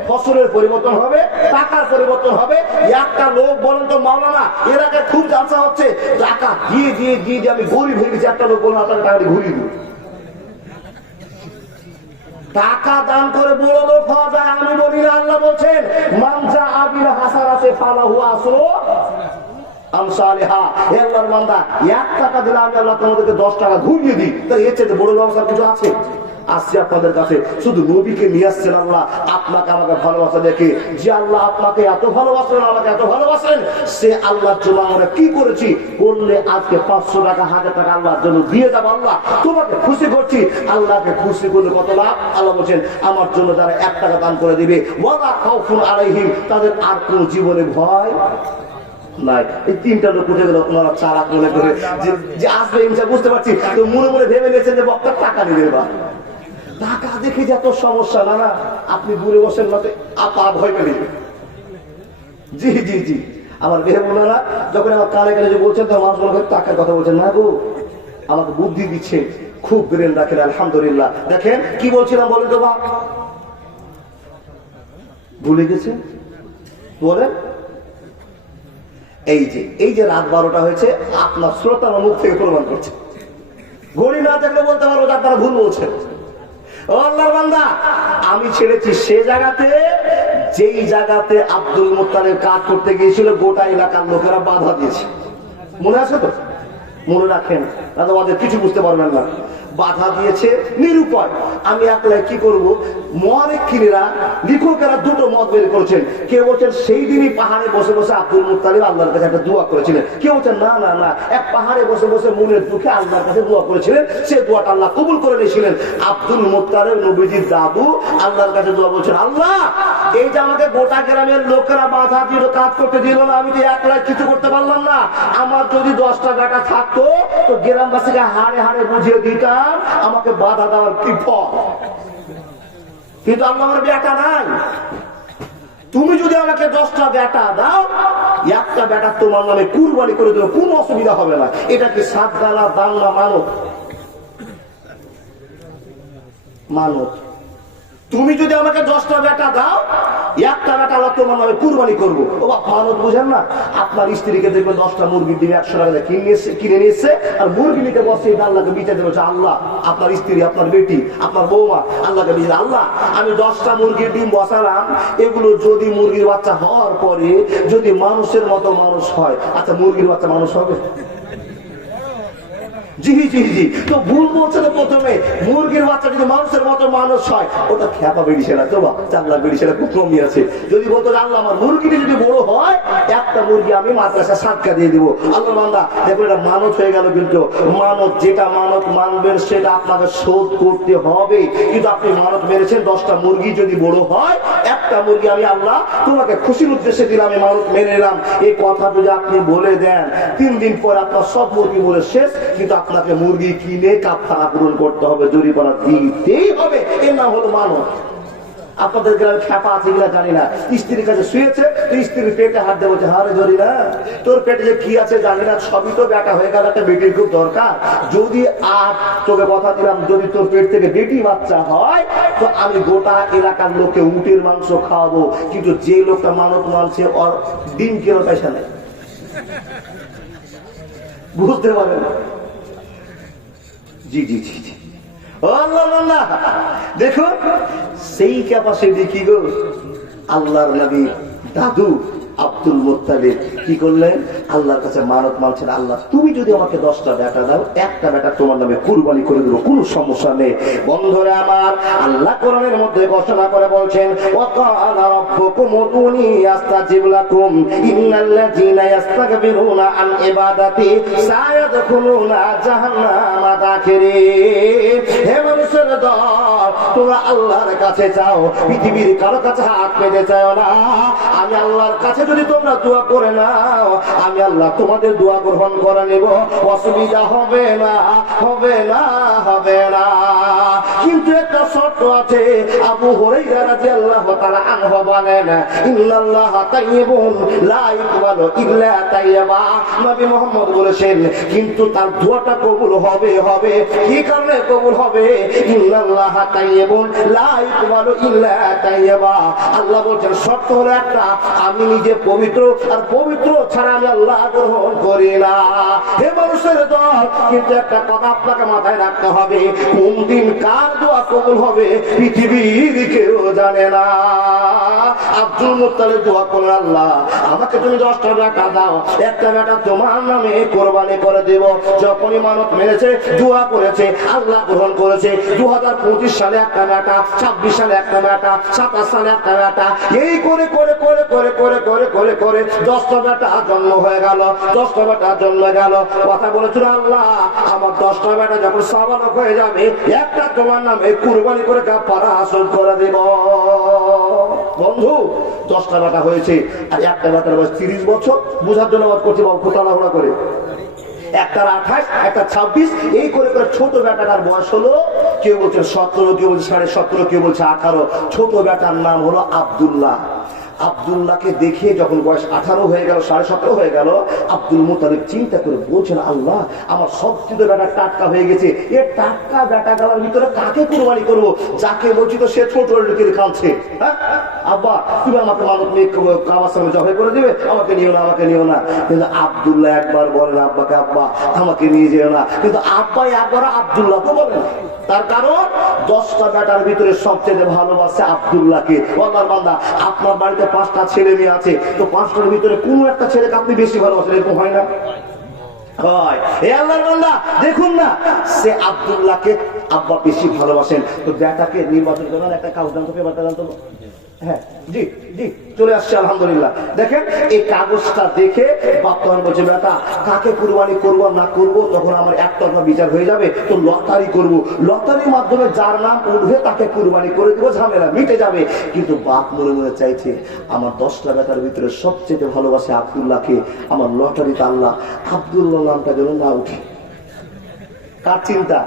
ফসলের পরিবর্তন হবে, টাকার পরিবর্তন হবে। একটা লোক বলেন তো, মাওলানা এর আগে খুব জালসা হচ্ছে, টাকা দিয়ে দিয়ে দিয়ে দিয়ে আমি গরিব হয়ে গেছি। একটা লোক বলেন, আপনাকে টাকা ঘুরিয়ে দিন। টাকা দান করে বড় লোক হওয়া যায় আমি বলি না। আল্লাহ বলছেন, মানজা আবিল হাসানাতে ফালাহু আসরু আমসালিহা। হে আল্লাহর বান্দা, 1 টাকা দিলে আমি আল্লাহ তোমাদেরকে 10 টাকা ঘুরিয়ে দিই। তাহলে এর চেয়ে বড় ব্যবস্থা কিছু আছে? আসছে আপনাদের কাছে, শুধু নবীকে নিয়ে আসছেন আল্লাহ আপনাকে আমাকে ভালোবাসা দেখে। যে আল্লাহ আপনাকে এত ভালোবাসেন, আমাকে এত ভালোবাসেন, সে আল্লাহর জন্য আমরা কি করেছি? করলে আজকে 500 টাকা 1000 টাকা আল্লাহর জন্য দিয়ে যাবো। আল্লাহ তোমাকে খুশি করছি। আল্লাহকে খুশি করলে কত লাভ? আল্লাহ বলছেন, আমার জন্য যারা 1 টাকা দান করে দিবে, ওয়ালা খাউফুন আলাইহিম, তাদের আর কোনো জীবনে ভয় নাই। এই 3টা লোক উঠে গেল, ওনারা চালাক মনে করে যে আসবে ইনশা, বুঝতে পারছি। তো মনে মনে ভেবে নিয়েছেন যে বক্তার টাকা নিবে। বা টাকা দেখে যত সমস্যা, না না আপনি দূরে বসেন না, আপা ভয় পেলে। জি জি জি, আমার বেহমুনারা যখন আমার কানে কানে যে বলছেন, তো মানুষ মনে করে টাকার কথা বলছেন। না গো, আমাকে বুদ্ধি দিচ্ছে, খুব ব্রেন রাখেন, আলহামদুলিল্লাহ। দেখেন কি বলছিলাম বলেন তো, বাপ ভুলে গেছেন বলেন। এই যে রাত 12টা হয়েছে, আপনার শ্রোতার মুখ থেকে প্রমাণ করছে। ঘড়ি না থাকলে বলতে পারবো যে আপনারা ভুল বলছেন। ও আল্লাহর বান্দা, আমি ছেড়েছি সে জায়গাতে যেই জায়গাতে আব্দুল মুত্তালিব কাজ করতে গিয়েছিল গোটা এলাকার লোকেরা বাধা দিয়েছে। মনে আছে তো? মনে রাখেন, তাহলে আমাদের কিছু বুঝতে পারবেন না। বাধা দিয়েছে নিরুপায়। আমি একলাই কি করব? মুআরিখিনেরা, লেখকেরা দুটো মত বের করেছেন। কেউ বলছেন সেই দিনই পাহাড়ে বসে বসে আব্দুল মুত্তালিব আল্লাহর কাছে একটা দোয়া করেছিলেন। কেউ বলছেন না না না, এক পাহাড়ে বসে বসে মনের দুঃখে আল্লাহর কাছে দোয়া করেছিলেন, সে দোয়াটা আল্লাহ কবুল করে নিয়েছিলেন। আব্দুল মুত্তালিব নবীজির দাদু আল্লাহর কাছে দোয়া বলছেন, আল্লাহ এই যে আমাকে গোটা গ্রামের লোকেরা বাধা দিয়ে কাজ করতে দিল না, আমি তো একলাই কিছু করতে পারলাম না। আমার যদি 10টা বেটা থাকতো তো গ্রামবাসীকে হাড়ে হাড়ে বুঝিয়ে দিতাম আমাকে বাধা দেওয়ার কি ফল। কিন্তু আল্লাহ আমার বেটা নাই, তুমি যদি আমাকে 10টা বেটা দাও, একটা বেটা তোমার নামে কুরবানি করে দেবো, কোনো অসুবিধা হবে না। এটা কি সাত গালা বাংলা মানত? মানত। তুমি যদি আমাকে 10টা বেটা দাও, একটা বেটা আল্লাহ তোমার নামে কুরবানি করবো। ও বাপ, মানত বুঝেন না? আপনার স্ত্রীকে দেখবেন 10টা মুরগি দিবে 100 টাকা কিনে নিয়েছে, আর মুরগি নিতে বসে আল্লাহকে বিচার বলছে, আল্লাহ আপনার স্ত্রী, আপনার বেটি, আপনার বৌমা আল্লাহকে বিচার, আল্লাহ আমি 10টা মুরগির ডিম বসালাম, এগুলো যদি মুরগির বাচ্চা হওয়ার পরে যদি মানুষের মতো মানুষ হয়, আচ্ছা মুরগির বাচ্চা মানুষ হবে? জি জি জি, তো ভুল বলছে তো প্রথমে। মুরগির বাচ্চা যদি মানুষের মতো মানুষ হয়, ওটা খেপা বেরিয়েছে না তো বা চাল্লা বেরিয়েছে না, খুব কমই আছে। যদি বলতো আল্লাহ আমার মুরগিটি যদি বড় হয়, একটা মুরগি আমি মাদ্রাসা সাদকা দিয়ে দিব, আল্লাহ বান্দা দেখো এটা মানত হয়ে গেল। কিন্তু মানত, যেটা মানত মানবেন সেটা আপনাকে শোধ করতে হবে। কিন্তু আপনি মানত মেরেছেন 10টা মুরগি যদি বড় হয়, একটা মুরগি আমি আল্লাহ তোমাকে খুশির উদ্দেশ্যে দিলাম, আমি মানত মেনে নিলাম, এই কথা যদি আপনি বলে দেন, 3 দিন পর আপনার সব মুরগি বলে শেষ। কিন্তু আপনাকে মুরগি কিনে কাফারা পূরণ করতে হবে, জরিমানা দিতেই হবে। এর নাম হলো মানত। আপনাদের গ্রামে খেপা আছে কিনা জানি না, স্ত্রীর কাছে শুয়েছে তো স্ত্রীর পেটে হাত দিয়ে বলছে, হারে জরি না তোর পেটে যে কি আছে জানি না, সবই তো বেটা হয়ে গেল, একটা বেটির খুব দরকার। যদি আর তোকে কথা দিলাম, যদি তোর পেট থেকে বেটি বাচ্চা হয় তো আমি গোটা এলাকার লোককে উটের মাংস খাওয়াবো। কিন্তু যে লোকটা মানত মানছে ওর ডিম কেন পয়সা নেই, বুঝতে পারেন? জি জি জি জি, আল্লাহ দেখো সেই ক্যাপাসিটি কি গো। আল্লাহর নবী দাদু আব্দুল মুত্তালিব কি করলেন? আল্লাহর কাছে মানত মানছেন, আল্লাহ তুমি যদি আমাকে 10টা বেটা দাও, একটা বেটা তোমার নামে কুরবানি করে দেবো, কোনো সমস্যা নেই। বন্ধুরা আমার, আল্লাহ কোরআনের মধ্যে ঘোষণা করে বলছেন, ওয়াকালা রাব্বুকুম উদুনি আস্তাজিব লাকুম ইন্নাল্লাযীনা ইস্তাকবিরুনা আন ইবাদাতি সায়াদখুলুনা জাহান্নামা দাখিরিন। হে মানুষের দল, তোমরা আল্লাহর কাছে যাও, পৃথিবীর কারো কাছে হাত পেতে চাও না। আমি আল্লাহর কাছে যদি তোমরা দোয়া করে নাও, আমি আল্লাহ তোমাদের দোয়া গ্রহণ করে নেব, অসুবিধা হবে না, হবে না, হবে না। কিন্তু একটা শর্ত আছে। আবু হুরায়রা রাদিয়াল্লাহু তাআলা আনহু বলেন, ইন্নাল্লাহা তাইয়্যিবুন লা ইয়াকবালু ইল্লা তাইয়্যিবা। নবী মুহাম্মদ বলেছেন, কিন্তু তার দোয়াটা কবুল হবে। হবে কি কারণে কবুল হবে? ইন্নাল্লাহা তাইয়্যিবুন লা ইয়াকবালু ইল্লা তাইয়্যিবা। আল্লাহ বলেন শর্ত হলো একটা, আমি নিজে পবিত্র, আর পবিত্র ছাড়া আমি আল্লাহ গ্রহণ করি না। হে মানুষের দল, কিন্তু একটা কথা আপনাকে মাথায় রাখতে হবে, কোন দিন কার দোয়া কবুল হবে পৃথিবীর কেউ জানে না। আব্দুল মুত্তালিব দোয়া করলেন, আল্লাহ আমাকে তুমি 10টা বেটা দাও, একটা বেটা তোমার নামে কোরবানি করে দেব। যখনই মানত মেনেছে, দোয়া করেছে, আল্লাহ গ্রহণ করেছে। 2025 সালে একটা বেটা, 26 সালে একটা বেটা, 27 সালে একটা বেটা, এই করে করে করে করে করে করে করে করে 10টা বেটা জন্ম হয়ে গেল। 10টা বেটা জন্ম গেল। কথা বলেছিল, আল্লাহ আমার 10টা বেটা যখন সাবালক হয়ে যাবে, একটা তোমার নামে কুরবানি করে কাফারা হাসিল করে দেব। বন্ধু, 10টা বেটা হয়েছে, আর একটা বেটার বয়স 30 বছর। বোঝার জন্য আমার করছি বাবু, খোটালাহোড়া করে একটার 28, একটা 26, এই করে করে ছোট বেটাটার বয়স হলো, কেউ বলছে 17, কেউ বলছে 17.5, কেউ বলছে 18। ছোট বেটার নাম হলো আব্দুল্লাহ। আব্দুল্লাহকে দেখে যখন বয়স 18 হয়ে গেল, 17.5 হয়ে গেল, আব্দুল মুতালিব চিন্তা করে বলছেন, আল্লাহ আমার সবচেয়ে বেটা টাটকা হয়ে গেছে, এ টাটকা বেটা গালার ভিতরে কাকে কুরবানি করবো? যাকে বলছি তো সে ছোট রেখে কাঁদছে। হ্যাঁ আব্বা তুমি আমাকে মানত নিয়ে কাবার সামনে জবাই করে দিবে, আমাকে নিও না, আমাকে নিও না। কিন্তু আব্দুল্লাহ একবার বলেন আব্বাকে, আব্বা আমাকে নিয়ে যেও না। কিন্তু আব্বাই একবার আব্দুল্লাহ তো বলেন। তার কারণ 10টা বেটার ভিতরে সবচেয়ে ভালোবাসে আব্দুল্লাহকে। আল্লাহর বান্দা, আপনার বাড়িতে 5টা ছেলে মেয়ে আছে, তো 5টার ভিতরে কোন একটা ছেলেকে আপনি বেশি ভালোবাসেন, এরকম হয় না? হয়। এই আল্লাহর বান্দা দেখুন না, সে আব্দুল্লাহকে আব্বা বেশি ভালোবাসেন। তো বেটাকে নির্বাচন করেন, একটা কাগজ জানতো, পেপারটা জানতো। হ্যাঁ জি জি চলে আসছে আলহামদুলিল্লাহ। দেখেন এই কাগজটা দেখে বাপ তখন বলছে, বেটা কাকে কুরবানি করবো না করবো তখন আমার একতরফা বিচার হয়ে যাবে, তো লটারি করবো, লটারির মাধ্যমে যার নাম উঠবে তাকে কুরবানি করে দেবো, ঝামেলা মিটে যাবে। কিন্তু বাপ মনে মনে চাইছে, আমার 10টা বেটার ভিতরে সবচেয়ে ভালোবাসে আব্দুল্লাহকে, আমার লটারিতে আল্লাহ আব্দুল্লাহ নামটা যেন না উঠে। কার চিন্তা?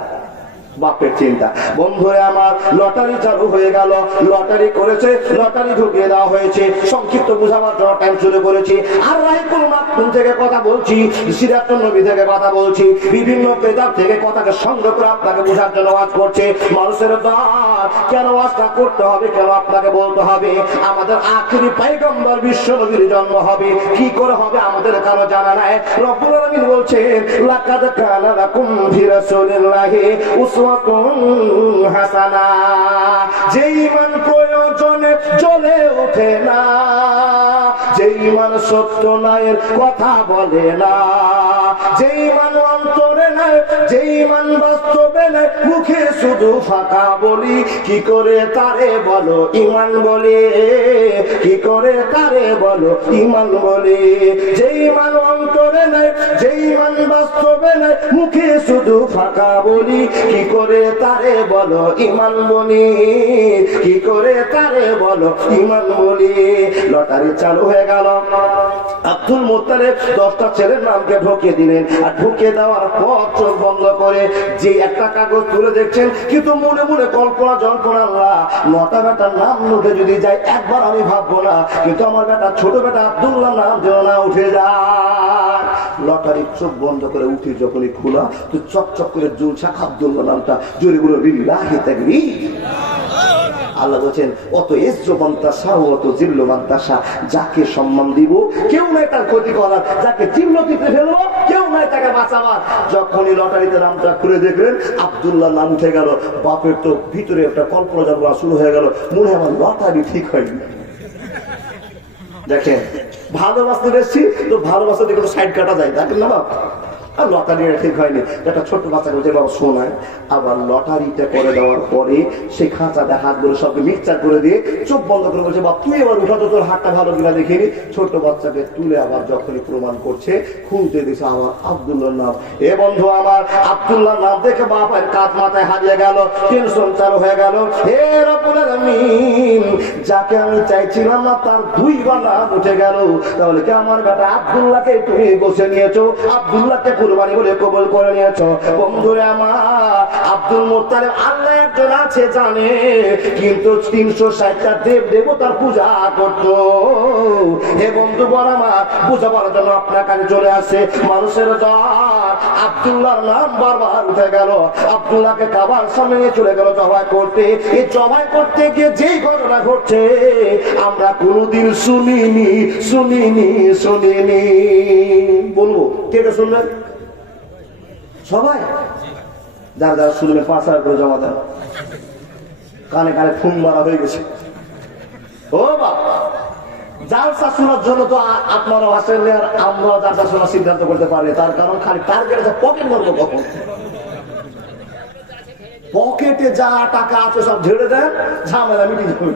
বাপের চিন্তা। বন্ধুরা আমার, লটারি চালু হয়ে গেল, লটারি করেছে, লটারি ঢুকিয়ে দেওয়া হয়েছে। সংক্ষিপ্ত বুঝাবার জন্য টাইম শুরু করেছি। আর রাইকুল মাকতুম থেকে কথা বলছি, সিরাতুন নবী থেকে কথা বলছি, বিভিন্ন কিতাব থেকে কথাকে সংগ্রহ করে আপনাকে বোঝার জন্য ওয়াজ করছে। মানুষের দাঁত কেন ওয়াজটা করতে হবে, কেন আপনাকে বলতে হবে? আমাদের আখিরি পয়গম্বর বিশ্ব নবীর জন্ম হবে, কি করে হবে আমাদের কারো জানা নাই। রব্বুল আলামিন বলছেন, লাকাদ কানা লাকুম ফি রাসূলিল্লাহি হাসানা। যে ঈমান প্রয়োজনে জ্বলে ওঠে না, যে ঈমান সত্য নায়ের কথা বলে না, যে ঈমান অন্তরে নাই, যে ঈমান বাস্তবে নাই, মুখে শুধু ফাঁকা বলি, কি করে তারে বলো ঈমান বলে, কি করে তারে বলো ঈমান বলে। যে ঈমান অন্তরে নাই, যে ঈমান বাস্তবে নাই, মুখে শুধু ফাঁকা বলি, কি করে তারে বলো ঈমান বলি, কি করে তারে বলো ঈমান বলি। লটারি চালু হয়ে গেল, আব্দুল মুত্তালিব 10টা ছেলের নামকে ঢুকিয়ে দিলেন। আর ঢুকিয়ে দেওয়ার পর চোখ বন্ধ করে যে একটা কাগজ তুলে দেখছেন, কিন্তু মনে মনে কল্পনা জল্পনা, আল্লাহ 9টা বেটার নাম উঠে যদি যায় একবার আমি ভাববো না, কিন্তু আমার বেটা ছোট বেটা আব্দুল্লাহ নাম যেন না উঠে যায়। লটারি চোখ বন্ধ করে উঠে যখনই খোলা, তো চকচক করে জ্বলছে আব্দুল্লাহ নামটা। জোরে বলে লিল্লাহি তাকবীর। আল্লাহ বলছেন, অত ইজ্জু বান্তাসা অত জিল্লু বান্তাসা, যাকে সম্মান দিব কেউ নাই তার ক্ষতি করার, যাকে জিল্লতিতে ফেলবো কেউ নাই তাকে বাঁচাবার। যখনই লটারিতে নামটা খুলে দেখলেন আব্দুল্লাহ নাম উঠে গেল, বাপের তো ভিতরে একটা কল্পনা জল্পনা শুরু হয়ে গেল, মনে হয় আমার লটারি ঠিক হয়নি। দেখেন ভালোবাসতে বেশি তো ভালোবাসা দেখে তো সাইড কাটা যায়, দেখেন না বাপ। আর লটারিটা ঠিক হয়নি, একটা ছোট্ট বাচ্চা বলছে বাবা শোনায়। আবার লটারিটা করে দেওয়ার পরে সে খাঁচাতে হাত ধরে সবকে মিক্সচার করে দিয়ে চোখ বন্ধ করে বলছে, বাপ তুই এবার উঠা তো, তোর হাতটা ভালো কিনা দেখিনি। ছোট্ট বাচ্চাকে তুলে আবার যখনই প্রমাণ করছে, খুলতে দিছে আমার আব্দুল্লাহর নাম। এ বন্ধু আমার, আব্দুল্লাহর নাম দেখে বাপের কাঁধ মাথায় হারিয়ে গেল, টেনশন চালু হয়ে গেল। হে রব্বুল আলামিন, যাকে আমি চাইছিলাম না তার 2বার নাম উঠে গেল, তাহলে কি আমার বেটা আব্দুল্লাহকে তুমি বসে নিয়েছো, আব্দুল্লাহকে কুরবানি বলে কবুল করে নিয়েছো। বন্ধুরে আমার, আব্দুল মুত্তালিব আল্লাহ একজন আছে জানে, কিন্তু 360টা দেব দেবতার পূজা করতো। হে বন্ধু বল আমার, পূজা করার জন্য আপনার কাছে চলে আসে মানুষের দল। আব্দুল্লাহর নাম বারবার উঠে গেল, আব্দুল্লাহকে কাবার সামনে নিয়ে চলে গেল জবাই করতে। এই জবাই করতে গিয়ে যেই ঘটনা ঘটছে আমরা কোনোদিন শুনিনি শুনিনি শুনিনি। বলবো কে কে শুনবেন? সবাই যারা যারা শুনলে 5,000 করে জমা দেন। কানে কানে ফোন মারা হয়ে গেছে। ও বাবা, জালসা শোনার জন্য তো আপনারা আসেন, আর আমরা জালসা শোনার সিদ্ধান্ত করতে পারি। তার কারণ খালি টার্গেটে পকেট মারবো কখন, পকেটে যা টাকা আছে সব ঝেড়ে দেন, ঝামেলা মিটে যাবে।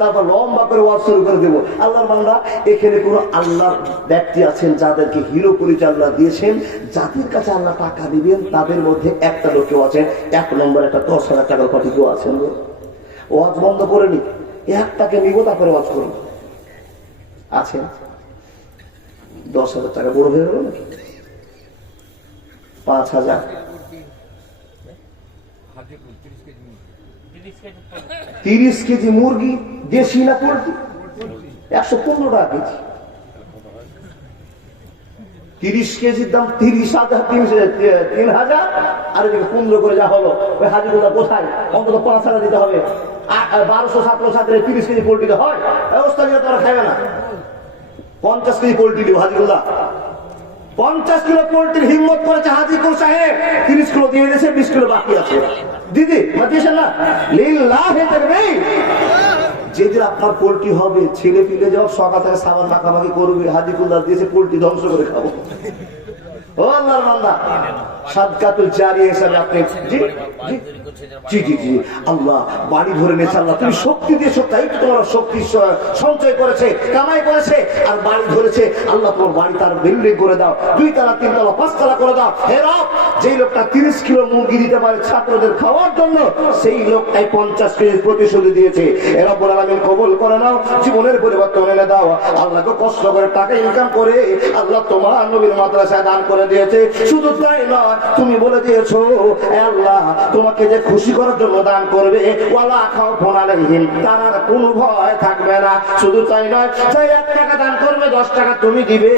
তারপর লম্বা করে ওয়াজ শুরু করে দেবো। আল্লাহর বান্দা, এখানে কোন আল্লাহর ব্যক্তি আছেন যাদেরকে হিরো পরিচয় আল্লাহ দিয়েছেন, যাদের কাছে আল্লাহ টাকা দিবেন তাদের মধ্যে একটা লোক কেউ আছেন 1 নম্বর, একটা 10,000 টাকার পাটি কেউ আছেন। ওয়াজ বন্ধ করে নি, একটাকে নিব তারপরে ওয়াজ করুন। আছেন 10,000 টাকা বড় হয়ে গেল নাকি? 5,000 30 কেজি মুরগি, দেশি না পোল্ট্রি? 115 টাকা কেজি। 30 কেজির দাম 30,000, 3,000, আর এদিকে 15 করে যা হলো। ওই হাজিগুলা কোথায়? অন্তত 5,000 দিতে হবে। 1200 ছাত্র 30 কেজি পোল্ট্রি হয়, ব্যবস্থা নিয়ে তোরা খাবে না। 50 কেজি পোল্ট্রি দিব হাজিগুলা। 50 কিলো পোল্ট্রির হিম্মত করেছে হাজিকুল সাহেব, 30 কিলো দিয়ে দিয়েছে, 20 কিলো বাকি আছে। দিদি দিয়েছেন না? লিল্লাহি তাকবীর। যেদিন আপনার পোল্ট্রি হবে, ছেলে পিলে যাও সকাল থেকে সাবান মাখামাখি করবে, হাজিকুল্লাহ দিয়েছে পোল্ট্রি ধ্বংস করে খাবো। ও আল্লাহর বান্দা, সাদকাতুল জারিয়া হিসাবে আপনি জি জি জি আল্লাহ বাড়ি ধরে নিয়েছে। আল্লাহ তুমি শক্তি দিয়েছো, তাই তো তোমার শক্তি সঞ্চয় করেছে, কামাই করেছে, আর বাড়ি ধরেছে। আল্লাহ তোমার বাড়ি তার বিল্ডিং করে দাও, 2 তলা 3 তলা 5 তলা করে দাও। হে রব, যেই লোকটা 30 কিলো মুরগি দিতে পারে ছাত্রদের খাওয়ার জন্য, সেই লোকটাই 50 কেজি প্রতিশ্রুতি দিয়েছে। এ রব্বুল আলামিন কবুল করে নাও, জীবনের পরিবর্তন এনে দাও। আল্লাহকে কষ্ট করে টাকা ইনকাম করে আল্লাহ তোমার নবীর মাদ্রাসায় দান করে দিয়েছে। শুধু তাই নয়, তুমি বলে দিয়েছো আল্লাহ তোমাকে যে খুশি করার জন্য দান করবে, ওয়ালা খাউফুন আলাইহিম, তার আর কোনো ভয় থাকবে না। শুধু তাই নয়, যে 1 টাকা দান করবে 10 টাকা তুমি দিবে।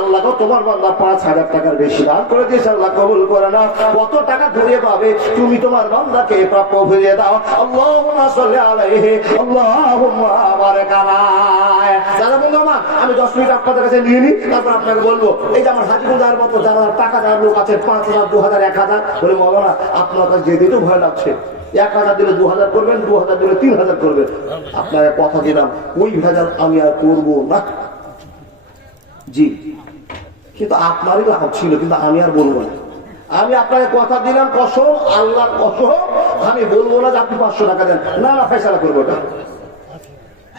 আল্লাহ তো তোমার বান্দা 5,000 টাকার বেশি দান করে দিয়েছে। আল্লাহ কবুল করে নাও। কত টাকা ঘুরে পাবে তুমি তোমার বান্দাকে প্রাপ্য ফিরিয়ে দাও। আল্লাহুম্মা সাল্লি আলাইহি, আল্লাহুম্মা বারিক আলাইহি। যারা বন্ধু আমার, আমি 10 মিনিট আপনাদের কাছে নিয়ে নিই, তারপর আপনাকে বলবো। এই যে আমার হাজিগুদার মতো যারা টাকা দেওয়ার লোক আছে, 5,000, 2,000, 1,000 বলে, মাওলানা আপনার কাছে যেতে তো ভয় লাগছে। 1,000 দিলে 2,000 করবেন, 2,000 দিলে 3,000 করবেন। আপনাকে কথা দিলাম, ওই ভেজাল আমি আর করবো না। জি, কিন্তু আপনারই লাভ ছিল, কিন্তু আমি আর বলবো না। আমি আপনাকে কথা দিলাম, কসম, আল্লাহর কসম, আমি বলবো না যে আপনি 500 টাকা দেন। না না, ফয়সালা করবো ওটা।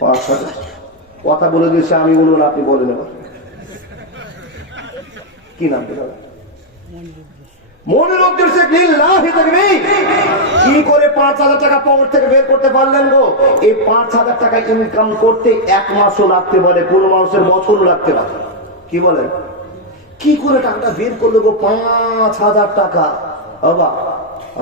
500 কথা বলে দিয়েছে, আমি বলবো না, আপনি বলে নেবেন। কি নাম তো দাদা? মনিরুদ্দিন শেখ। লিল্লাহি তাকবীর। কি করে 5,000 টাকা পকেট থেকে বের করতে পারলেন গো? এই 5,000 টাকা ইনকাম করতে 1 মাসও লাগতে পারে, কোন মানুষের বছরও লাগতে পারে। কি বলেন? কি করে টাকাটা বের করলো গো? 5,000 টাকা। বাবা,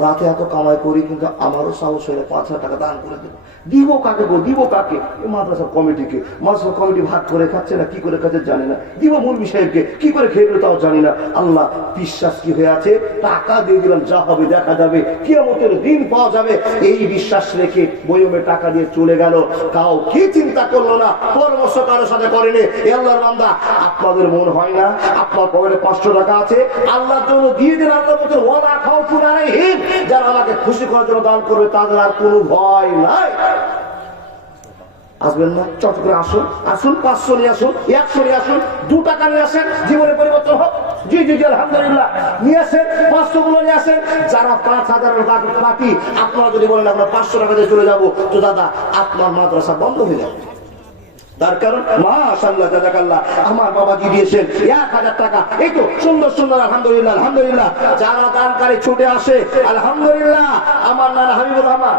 রাতে এত কামাই করি, কিন্তু আমারও সাহস হলে 5,000 টাকা দান করে দেবো। দিব কাকে গো? দিব কাকে? মাদ্রাসা কমিটিকে। মাদ্রাসা কমিটি ভাগ করে খাচ্ছে না, কি করে খাচ্ছে জানি না। দিব মৌলভী সাহেবকে, কি করে খেয়ে তাও জানি না। আল্লাহ বিশ্বাস কি হয়ে আছে, টাকা দিয়ে দিলাম, যা হবে দেখা যাবে, কিয়ামতের দিন পাওয়া যাবে, এই বিশ্বাস রেখে বয়মে টাকা দিয়ে চলে গেল। কাউ কি চিন্তা করলো না, পরামর্শ কারোর সাথে করেনি। এ আল্লাহর বান্দা, আপনাদের মন হয় না আপনার পকেটে 500 টাকা আছে, আল্লাহর জন্য দিয়ে দিন। আল্লাহর মধ্যে ওয়ালা খাউফুন আলাইহিম, যারা আমাকে খুশি করার জন্য দান করবে তাদের আর কোনো ভয় নাই। আসবেন না? চট করে আসুন, আসুন, 500 নিয়ে আসুন, 100 নিয়ে আসুন, 2 টাকা নিয়ে আসেন, জীবনে পরিবর্তন হোক। জি জি জি, আলহামদুলিল্লাহ, নিয়ে আসেন, 500 গুলো নিয়ে আসেন। যারা 5,000 বাকি, আপনারা যদি বলেন আমরা 500 টাকা দিয়ে চলে যাবো, তো দাদা আপনার মাদ্রাসা বন্ধ হয়ে যাবে। তার কারণ মাশাআল্লাহ জাযাকাল্লাহ, আমার বাবাজি দিয়েছেন 1,000 টাকা। এই তো সুন্দর সুন্দর, আলহামদুলিল্লাহ আলহামদুলিল্লাহ। যারা দানকারী ছুটে আসে, আলহামদুলিল্লাহ। আমার নানা হাবিবুর রহমান,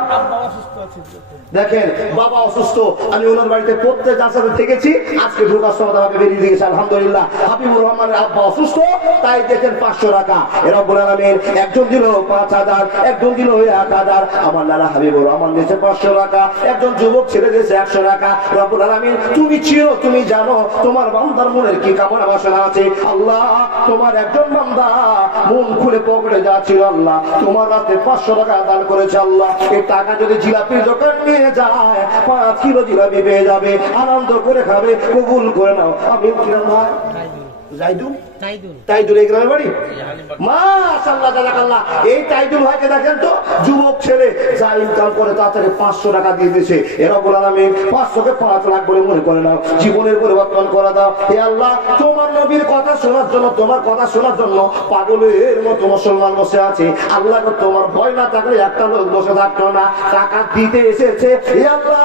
দেখেন বাবা অসুস্থ, আমি ওনার বাড়িতে প্রত্যেক যার সাথে থেকেছি, আজকে ঢোকার সময় আমাকে বেরিয়ে দিয়েছে, আলহামদুলিল্লাহ। হাবিবুর রহমানের আব্বা অসুস্থ, তাই দেখেন 500 টাকা। রব্বুল আলামিন একজন দিল 5,000, একজন দিল 1,000। আমার নানা হাবিবুর রহমান দিয়েছে 500 টাকা, একজন যুবক ছেলে দিয়েছে 100 টাকা। রব্বুল আলামিন তুমি চিনো, তুমি জানো তোমার বান্দার মনের কি কামনা বাসনা আছে। আল্লাহ, তোমার একজন বান্দা মন খুলে পকেটে যা ছিল, আল্লাহ তোমার রাতে 500 টাকা দান করেছে। আল্লাহ, এই টাকা যদি জিলাপির দোকান নিয়ে যায়, 5 কিলো জিলাপি পেয়ে যাবে, আনন্দ করে খাবে। কবুল করে নাও। আমি কিরম ভাই তাইদুল, এই গ্রামের বাড়ি। মাশাআল্লাহ জাযাকাল্লাহ। এই তাইদুল ভাইকে দেখেন তো, যুবক ছেলে, যা ইনকাম করে তার থেকে 500 টাকা দিয়ে দিয়েছে। রব্বুল আলামিন 500কে 5 লাখ বলে মনে করে নাও, জীবনের পরিবর্তন করে দাও। হে আল্লাহ, তোমার নবীর কথা শোনার জন্য, তোমার কথা শোনার জন্য পাগলের মতো মুসলমান বসে আছে। আল্লাহ, তোমার ভয় না থাকলে একটা লোক বসে থাকতো না, টাকা দিতে এসেছে। হে আল্লাহ,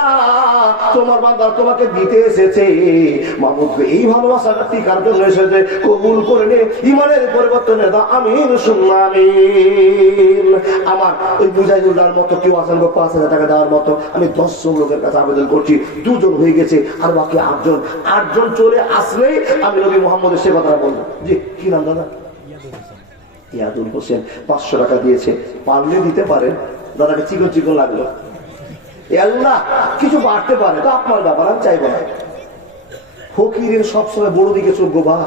তোমার বান্দা তোমাকে দিতে এসেছে। মাহবুব, এই ভালোবাসাটা টিকার জন্য এসেছে। কবুল করে নে, ইমানের পরিবর্তনে দাও। আমিন সুম্মা আমিন। আমার ওই মুজাহিদুল্লাহর মতো কেউ আছেন 5,000 টাকা দেওয়ার মতো? আমি 10 লোকের কাছে আবেদন করছি, 2 জন হয়ে গেছে, আর বাকি 8 জন চলে আসলেই আমি নবী মুহাম্মদের সে কথাটা বলবো। জি, কি নাম দাদা? ইয়াদুল হোসেন 500 টাকা দিয়েছে, পারলে দিতে পারেন। দাদাকে চিকন চিকন লাগলো। আল্লাহ কিছু বাড়তে পারে তো আপনার ব্যাপার, আমি চাইবো না। ফকিরের সবসময় বড় দিকে চোখ গো বা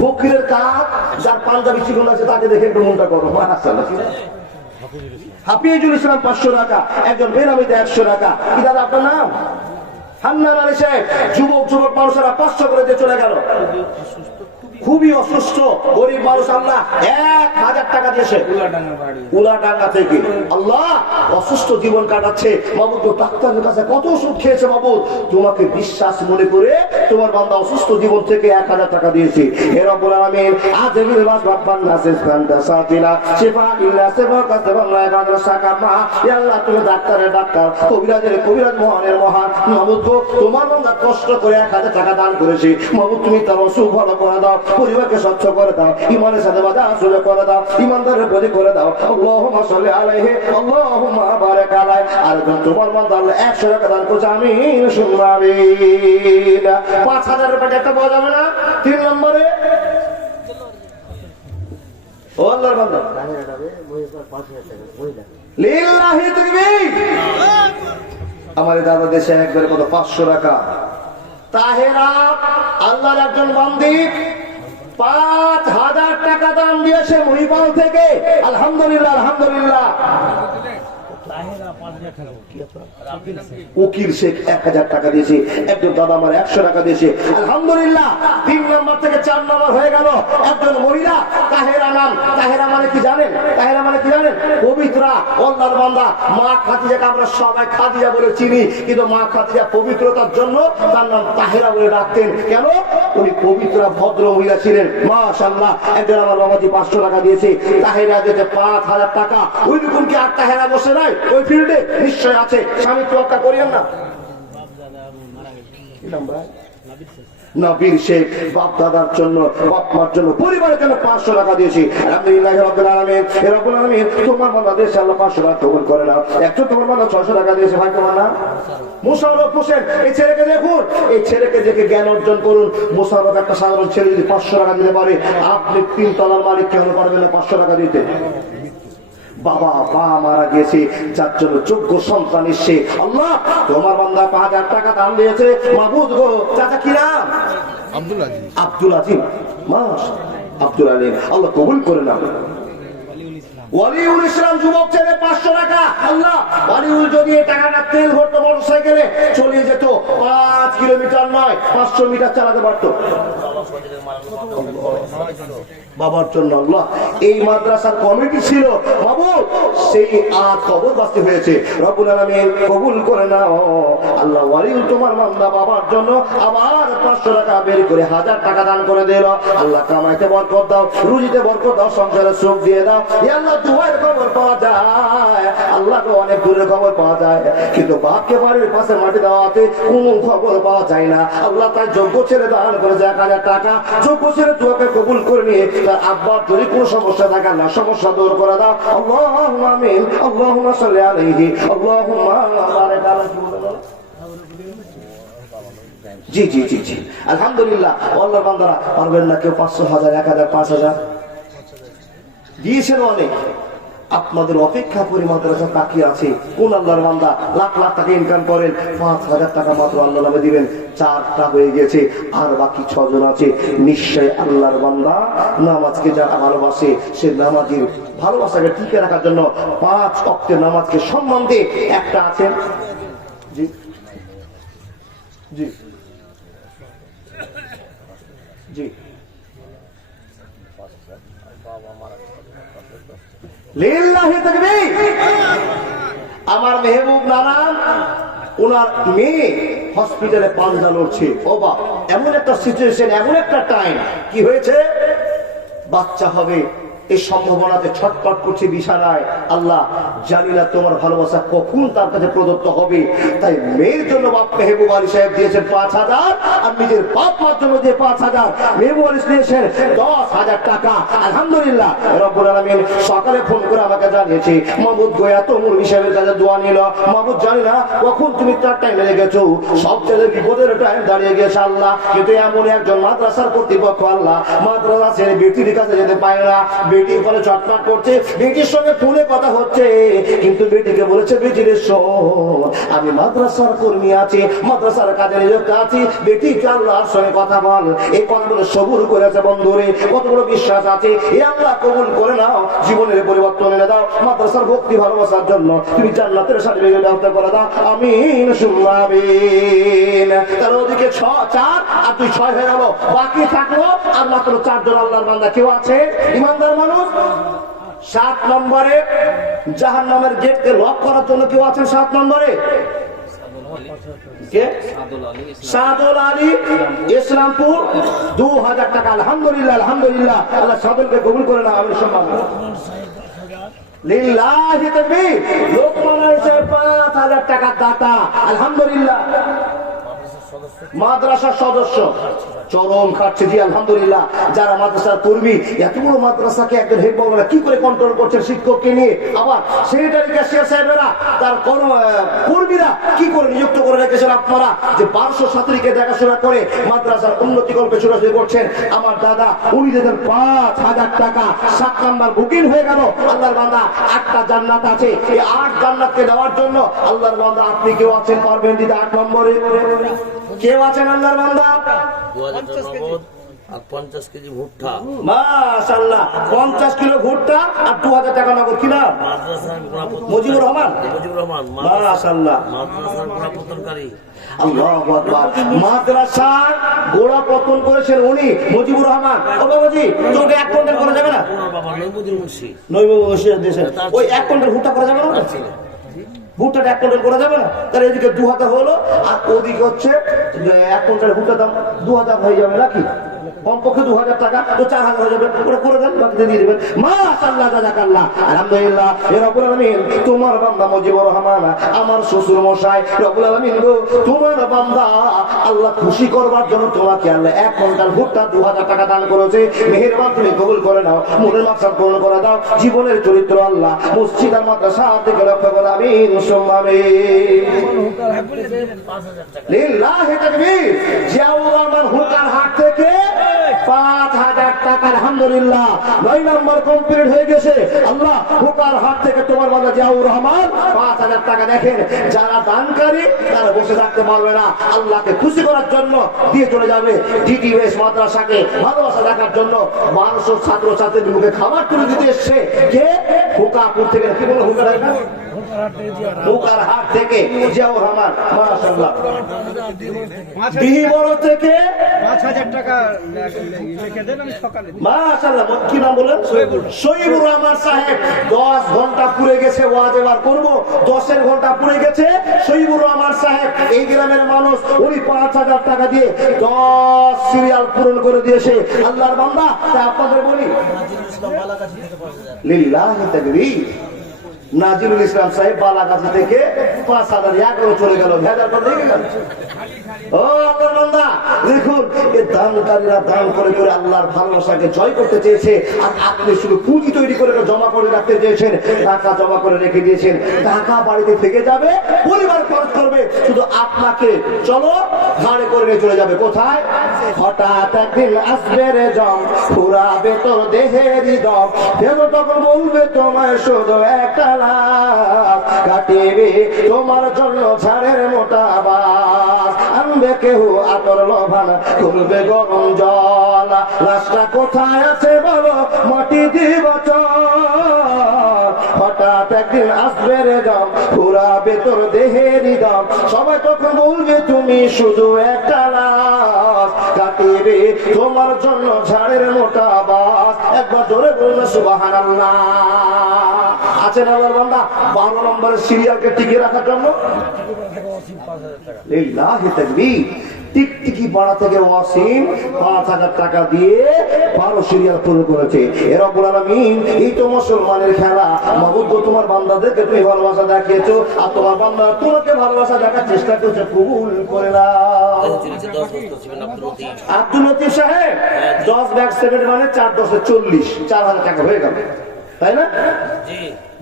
ফকিরের কাজ যার পাঞ্জাবি চিকন আছে তাকে দেখে একটু মনটা করো হাফিজুল ইসলাম 500 টাকা, একজন বেনামিতে 100 টাকা। কি দাদা আপনার নাম? হান্নান আলী সাহেব। যুবক মানুষেরা 500 করে দিয়ে চলে গেল। খুবই অসুস্থ গরিব মানুষ, আল্লাহ 1000 টাকা দিয়েছে উলাডাঙ্গা থেকে। আল্লাহ অসুস্থ জীবন কাটাচ্ছে বাবু, তো ডাক্তারের কাছে কত ওষুধ খেয়েছে বাবু, তোমাকে বিশ্বাস মনে করে তোমার বান্দা অসুস্থ জীবন থেকে 1000 টাকা দিয়েছে। হে রব্বুল আলামিন আযিবুল বাসবান নাসিস ফান্তা সাতিলা শিফা ইল্লা শিফা কাসবাল্লাহ কাদরা সাকামা। হে আল্লাহ তুমি ডাক্তারের ডাক্তার, কবিরাজের কবিরাজ, মহানের মহান। মাবুদ গো তোমার বান্দা কষ্ট করে 1000 টাকা দান করেছে, মাবুদ তুমি তার অসুখ ভালো করে দাও, পরিবারকে স্বচ্ছ করে দাও, ইমানের সাথে বাধা আসলে করে দাও, ইমানদারের প্রতি করে দাও। আল্লাহুম্মা সাল্লি আলাইহি আল্লাহুম্মা বারিক আলাইহি। আর তোমার বান্দা আল্লাহ 100 টাকা দান করেছে, আমিন সুম্মা আমিন। 5000 টাকা একটা পাওয়া যাবে না? 3 নম্বরে ও আল্লাহর বান্দা লিল্লাহি তাকবীর। আমার দাদা দেশে একবারে কত 500 টাকা। তাহেরা আল্লাহর একজন বান্দি 5000 টাকা দান দিয়েছে মহিপাল থেকে। আলহামদুলিল্লাহ আলহামদুলিল্লাহ। উকিল শেখ 1000 টাকা দিয়েছে, একজন দাদা আমার 100 টাকা দিয়েছে। আলহামদুলিল্লাহ। 3 নম্বর থেকে 4 নম্বর হয়ে গেল। একজন মহিলা তাহেরা নাম। তাহেরা মানে কি জানেন? তাহেরা মানে কি জানেন? পবিত্রা, আল্লাহর বান্দা। মা খাদিজাকে আমরা সবাই খাদিজা বলে চিনি, কিন্তু মা খাদিজা পবিত্রতার জন্য তার নাম তাহেরা বলে ডাকতেন। কেন? উনি পবিত্রা ভদ্র মহিলা ছিলেন। মাশাআল্লাহ। একজন আমার বাবাজি 500 টাকা দিয়েছে। তাহেরা দিয়েছে 5000 টাকা। ওই রকম কি আর তাহেরা বসে নাই ওই ফিল্ডে? নিশ্চয় আছে। স্বামী তোয়াক্কা করিয়েন না। নবীর শেখ বাপ দাদার জন্য, বাপ মার জন্য, পরিবারের জন্য 500 টাকা দিয়েছি। আলহামদুলিল্লাহ রাব্বিল আলামিন। হে রাব্বুল আলামিন তোমার বাংলাদেশে আল্লাহ 500 টাকা কবুল করে নাও। একটু তোমার বাংলা 600 টাকা দিয়েছে। ভাই তোমার নাম মুশাররফ হোসেন। এই ছেলেকে দেখুন, এই ছেলেকে দেখে জ্ঞান অর্জন করুন। মুশাররফ একটা সাধারণ ছেলে যদি 500 টাকা দিতে পারে, আপনি 3 তলার মালিক কেন পারবেন না 500 টাকা দিতে? বাবা মা মারা গেছে, যার জন্য যোগ্য সন্তান এসছে। আল্লাহ তোমার বান্দা 5000 টাকা দান দিয়েছে। মাবুদ গো, চাচা কি নাম? আব্দুল আজিজ। আব্দুল আজিজ, মাশাআল্লাহ। আব্দুল আলিম, আল্লাহ কবুল করে নাও। ওয়ালিউল ইসলাম যুবক ছেলে 500 টাকা। আল্লাহ ওয়ালিউল যদি এই টাকাটা তেল ভরতো মোটরসাইকেলে চলে যেত, 5 কিলোমিটার নয় 500 মিটার চালাতে পারতো। বাবার জন্য আল্লাহ এই মাদ্রাসার কমিটি ছিল বাবু, সেই আজ কবরবাসী হয়েছে। রব্বুল আলামিন কবুল করে নাও। আল্লাহ ওয়ালিউল তোমার বান্দা বাবার জন্য আবার 500 টাকা বের করে 1000 টাকা দান করে দিল। আল্লাহ কামাইতে বরকত দাও, রুজিতে বরকত দাও, সংসারে সুখ দিয়ে দাও। হে আল্লাহ দুয়ার খবর পাওয়া যায়, আল্লাহ অনেক দূরের খবর পাওয়া যায়, কিন্তু বাপকে বাড়ির পাশে মাটি দেওয়াতে কোনো খবর পাওয়া যায় না। আল্লাহ তার যোগ্য ছেলে দান করে 1000 টাকা। যোগ্য ছেলে তোমাকে কবুল করে নিয়ে তার আব্বার যদি কোনো সমস্যা থাকে না, সমস্যা দূর করে দাও। আল্লাহুম্মা আমিন। আল্লাহুম্মা সাল্লি আলাইহি আল্লাহুম্মা বারিক আলাইহি। জি জি জি জি আলহামদুলিল্লাহ। আল্লাহর বান্দারা পারবেন না কেউ 500, 1000, 1000, 5000 দিয়েছেন অনেক। আপনাদের অপেক্ষা করে মাদ্রাসা তাকিয়ে আছে। কোন আল্লাহর বান্দা লাখ লাখ টাকা ইনকাম করেন, 5000 টাকা মাত্র আল্লাহ নামে দিবেন, 4টা হয়ে গেছে, আর বাকি 6 জন আছে। নিশ্চয় আল্লাহর বান্দা নামাজকে যারা ভালোবাসে, সে নামাজের ভালোবাসাকে টিকে রাখার জন্য 5 ওয়াক্তের নামাজকে সম্মান দিয়ে একটা আছেন। জি জি জি লিল্লাহি তাকবীর। আমার মেহবুব নানা, ওনার মেয়ে হসপিটালে পাঞ্জা লড়ছে। ও বাপ, এমন একটা সিচুয়েশন, এমন একটা টাইম, কি হয়েছে? বাচ্চা হবে এই সম্ভাবনাতে ছটপট করছে বিছানায়। আল্লাহ জানি না তোমার ভালোবাসা কখন তার কাছে প্রদত্ত হবে। তাই মেয়ের জন্য বাপ মেহবুব আলী সাহেব দিয়েছেন 5000, আর নিজের বাপ মার জন্য যে 5000, মেহবুব আলী দিয়েছেন 10000 টাকা। আলহামদুলিল্লাহ। রব্বুল আলামিন সকালে ফোন করে আমাকে জানিয়েছে, মাহমুদ গো এত মুরবি সাহেবের কাছে দোয়া নিল। মাহমুদ জানি না কখন তুমি তার টাইমে লেগেছো, সব ছেলে বিপদের টাইম দাঁড়িয়ে গেছে আল্লাহ, কিন্তু এমন একজন মাদ্রাসার কর্তৃপক্ষ আল্লাহ মাদ্রাসা ছেড়ে বেটির কাছে যেতে পারে না, বেটি ফলে চটপট করছে, বেটির সঙ্গে ফোনে কথা হচ্ছে, কিন্তু বেটিকে বলেছে বেটির শোন আমি মাদ্রাসার কর্মী আছি, মাদ্রাসার কাজে নিযুক্ত আছি, বেটি আল্লাহর সঙ্গে কথা বল। এই কথাগুলো সবুর করেছে বন্ধুরে, কত বড় বিশ্বাস আছে, এ আল্লাহ কবুল করে নাও, জীবনের পরিবর্তন এনে দাও, মাদ্রাসার ভক্তি ভালোবাসার জন্য তুমি জান্নাতের সার্টিফিকেট ব্যবস্থা করে দাও, আমিন সুম্মা আমিন। তার ওদিকে 4 আর 2 6 হয়ে গেল, বাকি থাকলো আর মাত্র 4 জন আল্লাহর বান্দা। কেউ আছে ইমানদার মানুষ? 7 নম্বরে জাহান্নামের গেটকে লক করার জন্য কেউ আছেন? 7 নম্বরে কে? সাদুল আলী, ইসলামপুর, 2000 টাকা। আলহামদুলিল্লাহ, আলহামদুলিল্লাহ, আল্লাহ সাদুলকে কবুল করে না। আমি সম্মান লিল্লাহি তাকবীর। লোকমান আলাইহিস 5000 টাকা দাতা, আলহামদুলিল্লাহ। মাদ্রাসার সদস্য চরম খাচ্ছে, জি আলহামদুলিল্লাহ। যারা মাদ্রাসার কর্মী, এত বড় মাদ্রাসাকে একজন হেড মাওলানা কি করে কন্ট্রোল করছেন শিক্ষককে নিয়ে, আবার সেক্রেটারি ক্যাশিয়ার সাহেবেরা তার কর্মীরা কি করে নিযুক্ত করে রেখেছেন আপনারা, যে 500 ছাত্রীকে দেখাশোনা করে মাদ্রাসার উন্নতি কল্পে ছোটাছুটি করছেন। আমার দাদা উনি দেন 5000 টাকা, 7 নাম্বার বুকিং হয়ে গেল। আল্লাহর বান্দা 8টা জান্নাত আছে, এই 8 জান্নাতকে দেওয়ার জন্য আল্লাহর বান্দা আপনি কেউ আছেন পারবেন দিতে? 8 নম্বরে কেউ আছেন আল্লাহর বান্দা? 50 কেজি ভুট্টা, মাশাআল্লাহ, 50 কিলো ভুট্টা আর 2000 টাকা নগদ। কি নাম? মুজিবুর রহমান। মাশাআল্লাহ, মাদ্রাসার গোড়াপত্তনকারী। আল্লাহু আকবার। মাদ্রাসার গোড়া পতন করেছেন উনি, মুজিবুর রহমান। ও বাবাজি, তোকে 1 কুইন্টাল করা যাবে না? বাবা নইমুদ্দিন মুন্সি, নইমুদ্দিন মুন্সি ওই 1 কুইন্টাল ভুট্টা করা যাবে না? ভুট্টাটা 1 কুইন্টাল করা যাবে না? তাহলে এদিকে 2000 হলো, আর ওদিকে হচ্ছে 1 কুইন্টাল ভুট্টার দাম 2000 হয়ে যাবে নাকি? কমপক্ষে 2000 টাকা, তো 4000 হয়ে যাবে। ওটা করে দেন, বাকি দিয়ে দিবেন। মাশাআল্লাহ, জাযাকাল্লাহ, আলহামদুলিল্লাহ। এ রব্বুল আলামিন, তোমার বান্দা মুজিবুর রহমান, আমার শ্বশুর মশাই, রব্বুল আলামিন গো, তোমার বান্দা আল্লাহ খুশি করবার জন্য তোমাকে আল্লাহ 1 কুইন্টাল ভুট্টা 2000 টাকা দান করেছে। মেহেরবান তুমি কবুল করে নাও, মনের মাকসাদ পূরণ করে দাও, জীবনের চরিত্র আল্লাহ মসজিদ আর মাদ্রাসা দিকে লক্ষ্য করে, আমিন সুম্মা আমিন। লিল্লাহি তাকবীর। জিয়াউর রহমান হুকার হাট থেকে 5000 টাকা, আলহামদুলিল্লাহ। 9 নম্বর কমপ্লিট হয়ে গেছে। আল্লাহ হুকার হাট থেকে তোমার বাবা জিয়াউর রহমান 5000 টাকা। দেখেন, যারা দানকারী তারা বসে থাকতে পারবে না, আল্লাহকে খুশি করার জন্য দিয়ে চলে যাবে। ডিটিএস মাদ্রাসাকে ভালোবাসা দেখার জন্য 1200 ছাত্র ছাত্রীদের মুখে খাবার তুলে দিতে এসছে। কে? হুকাপুর থেকে। কি বলো হুকার হাট? হুকার হাট থেকে জিয়াউর রহমান, মাশাআল্লাহ। বিহিবড় থেকে 5000 টাকা লিখে দেন, আমি সকালে দিই। মাশাআল্লাহ। কি নাম বলেন? শহীদুর রহমান সাহেব। 10 ঘন্টা পুড়ে গেছে, ওয়াজ এবার করবো। 10 ঘন্টা পুড়ে গেছে। শহীদুর রহমান সাহেব এই গ্রামের মানুষ, উনি 5000 টাকা দিয়ে 10 সিরিয়াল পূরণ করে দিয়েছে। আল্লাহর বান্দা, তা আপনাদের বলি, লিল্লাহি তাকবীর। নাজিরুল ইসলাম সাহেব বালাগাছি থেকে 5011 চলে গেল, ভেজাল করে দিয়ে গেল। ও আল্লাহর বান্দা, দেখুন এই দানকারীরা দান করে করে আল্লাহর ভালোবাসাকে জয় করতে চেয়েছে, আর আপনি শুধু পুঁজি তৈরি করে জমা করে রাখতে চেয়েছেন, টাকা জমা করে রেখে দিয়েছেন। টাকা বাড়িতে থেকে যাবে, পরিবার খরচ করবে, শুধু আপনাকে চলো ঘাড়ে করে নিয়ে চলে যাবে। কোথায়? হঠাৎ একদিন আসবে রে জম, পুরাবে তোর দেহেরই দম, কেন তখন বলবে তোমায় শুধু একটা লাভ, কাটিবে তোমার জন্য ঝাড়ের মোটা বাস, আনবে কেউ আতর লোভান, করবে গরম জল, লাশটা কোথায় আছে বলো, মাটি দিব চল। হঠাৎ একদিন আসবে রে দম, পুরাবে তোর দেহেরই দম, সবাই তখন বলবে তুমি শুধু একটা লাশ, কাটিবে তোমার জন্য ঝাড়ের মোটা বাস। একবার জোরে বলবে সুবহানাল্লাহ। আছেন আল্লাহর বান্দা 12 নম্বরের সিরিয়ালকে টিকে রাখার জন্য? লিল্লাহি তাকবীর। টিকটিকি পাড়া থেকে ওয়াসিম 5000 টাকা দিয়ে 12 সিরিয়াল পূরণ করেছে। এ রব্বুল আলামিন, এই তো মুসলমানের খেলা। মাবুদ, তোমার বান্দাদেরকে তুমি ভালোবাসা দেখিয়েছো, আর তোমার বান্দা তোমাকে ভালোবাসা দেখার চেষ্টা করছে, কবুল করে নাও। আব্দুল লতিফ সাহেব 10 ব্যাগ 7 মানে 4 10 40, 4000 টাকা হয়ে গেল, তাই না?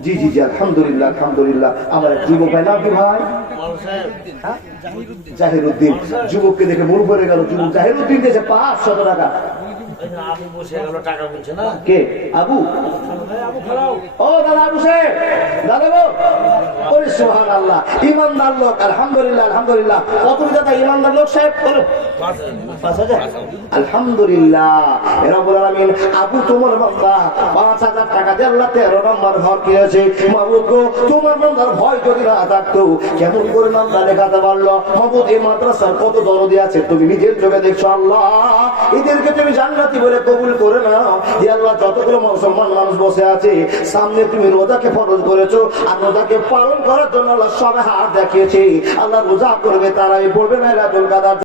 জি জি জি, আলহামদুলিল্লাহ, আলহামদুলিল্লাহ। আমার এক যুবক ভাই, নাম কি ভাই? জাহিরউদ্দিন। যুবককে দেখে মন ভরে গেল। যুবক জাহিরউদ্দিন দিয়েছে 500 টাকা। ওই যে আবু বসে গেল টাকা বলছে না কে আবু? ও দাদা আবু সাহেব, দাদা গো, ওরে সুবহানাল্লাহ, ইমানদার লোক, আলহামদুলিল্লাহ আলহামদুলিল্লাহ। কত দাদা ইমানদার লোক সাহেব? বলো 5,000। আলহামদুলিল্লাহ রব্বুল আলামিন। আবু তোমার বান্দা 5,000 টাকা দিয়ে আল্লাহ 13 নম্বর ঘর কিনেছে। মাবুদ গো, তোমার বান্দার ভয় যদি না থাকতো কেমন করে নামটা লেখাতে পারলো? মাবুদ এই মাদ্রাসার কত দরদি আছে তুমি নিজের চোখে দেখছো আল্লাহ, এদেরকে তুমি জান্নাতি বলে কবুল করে নাও। হে আল্লাহ, যতগুলো মুসলমান মানুষ বসে আছে সামনে তুমি রোজাকে ফরজ করেছো, আর রোজাকে পালন করার জন্য আল্লাহ সবে হাত দেখিয়েছে। আল্লাহ রোজা করবে তারাই পড়বে না লাইলাতুল কদর।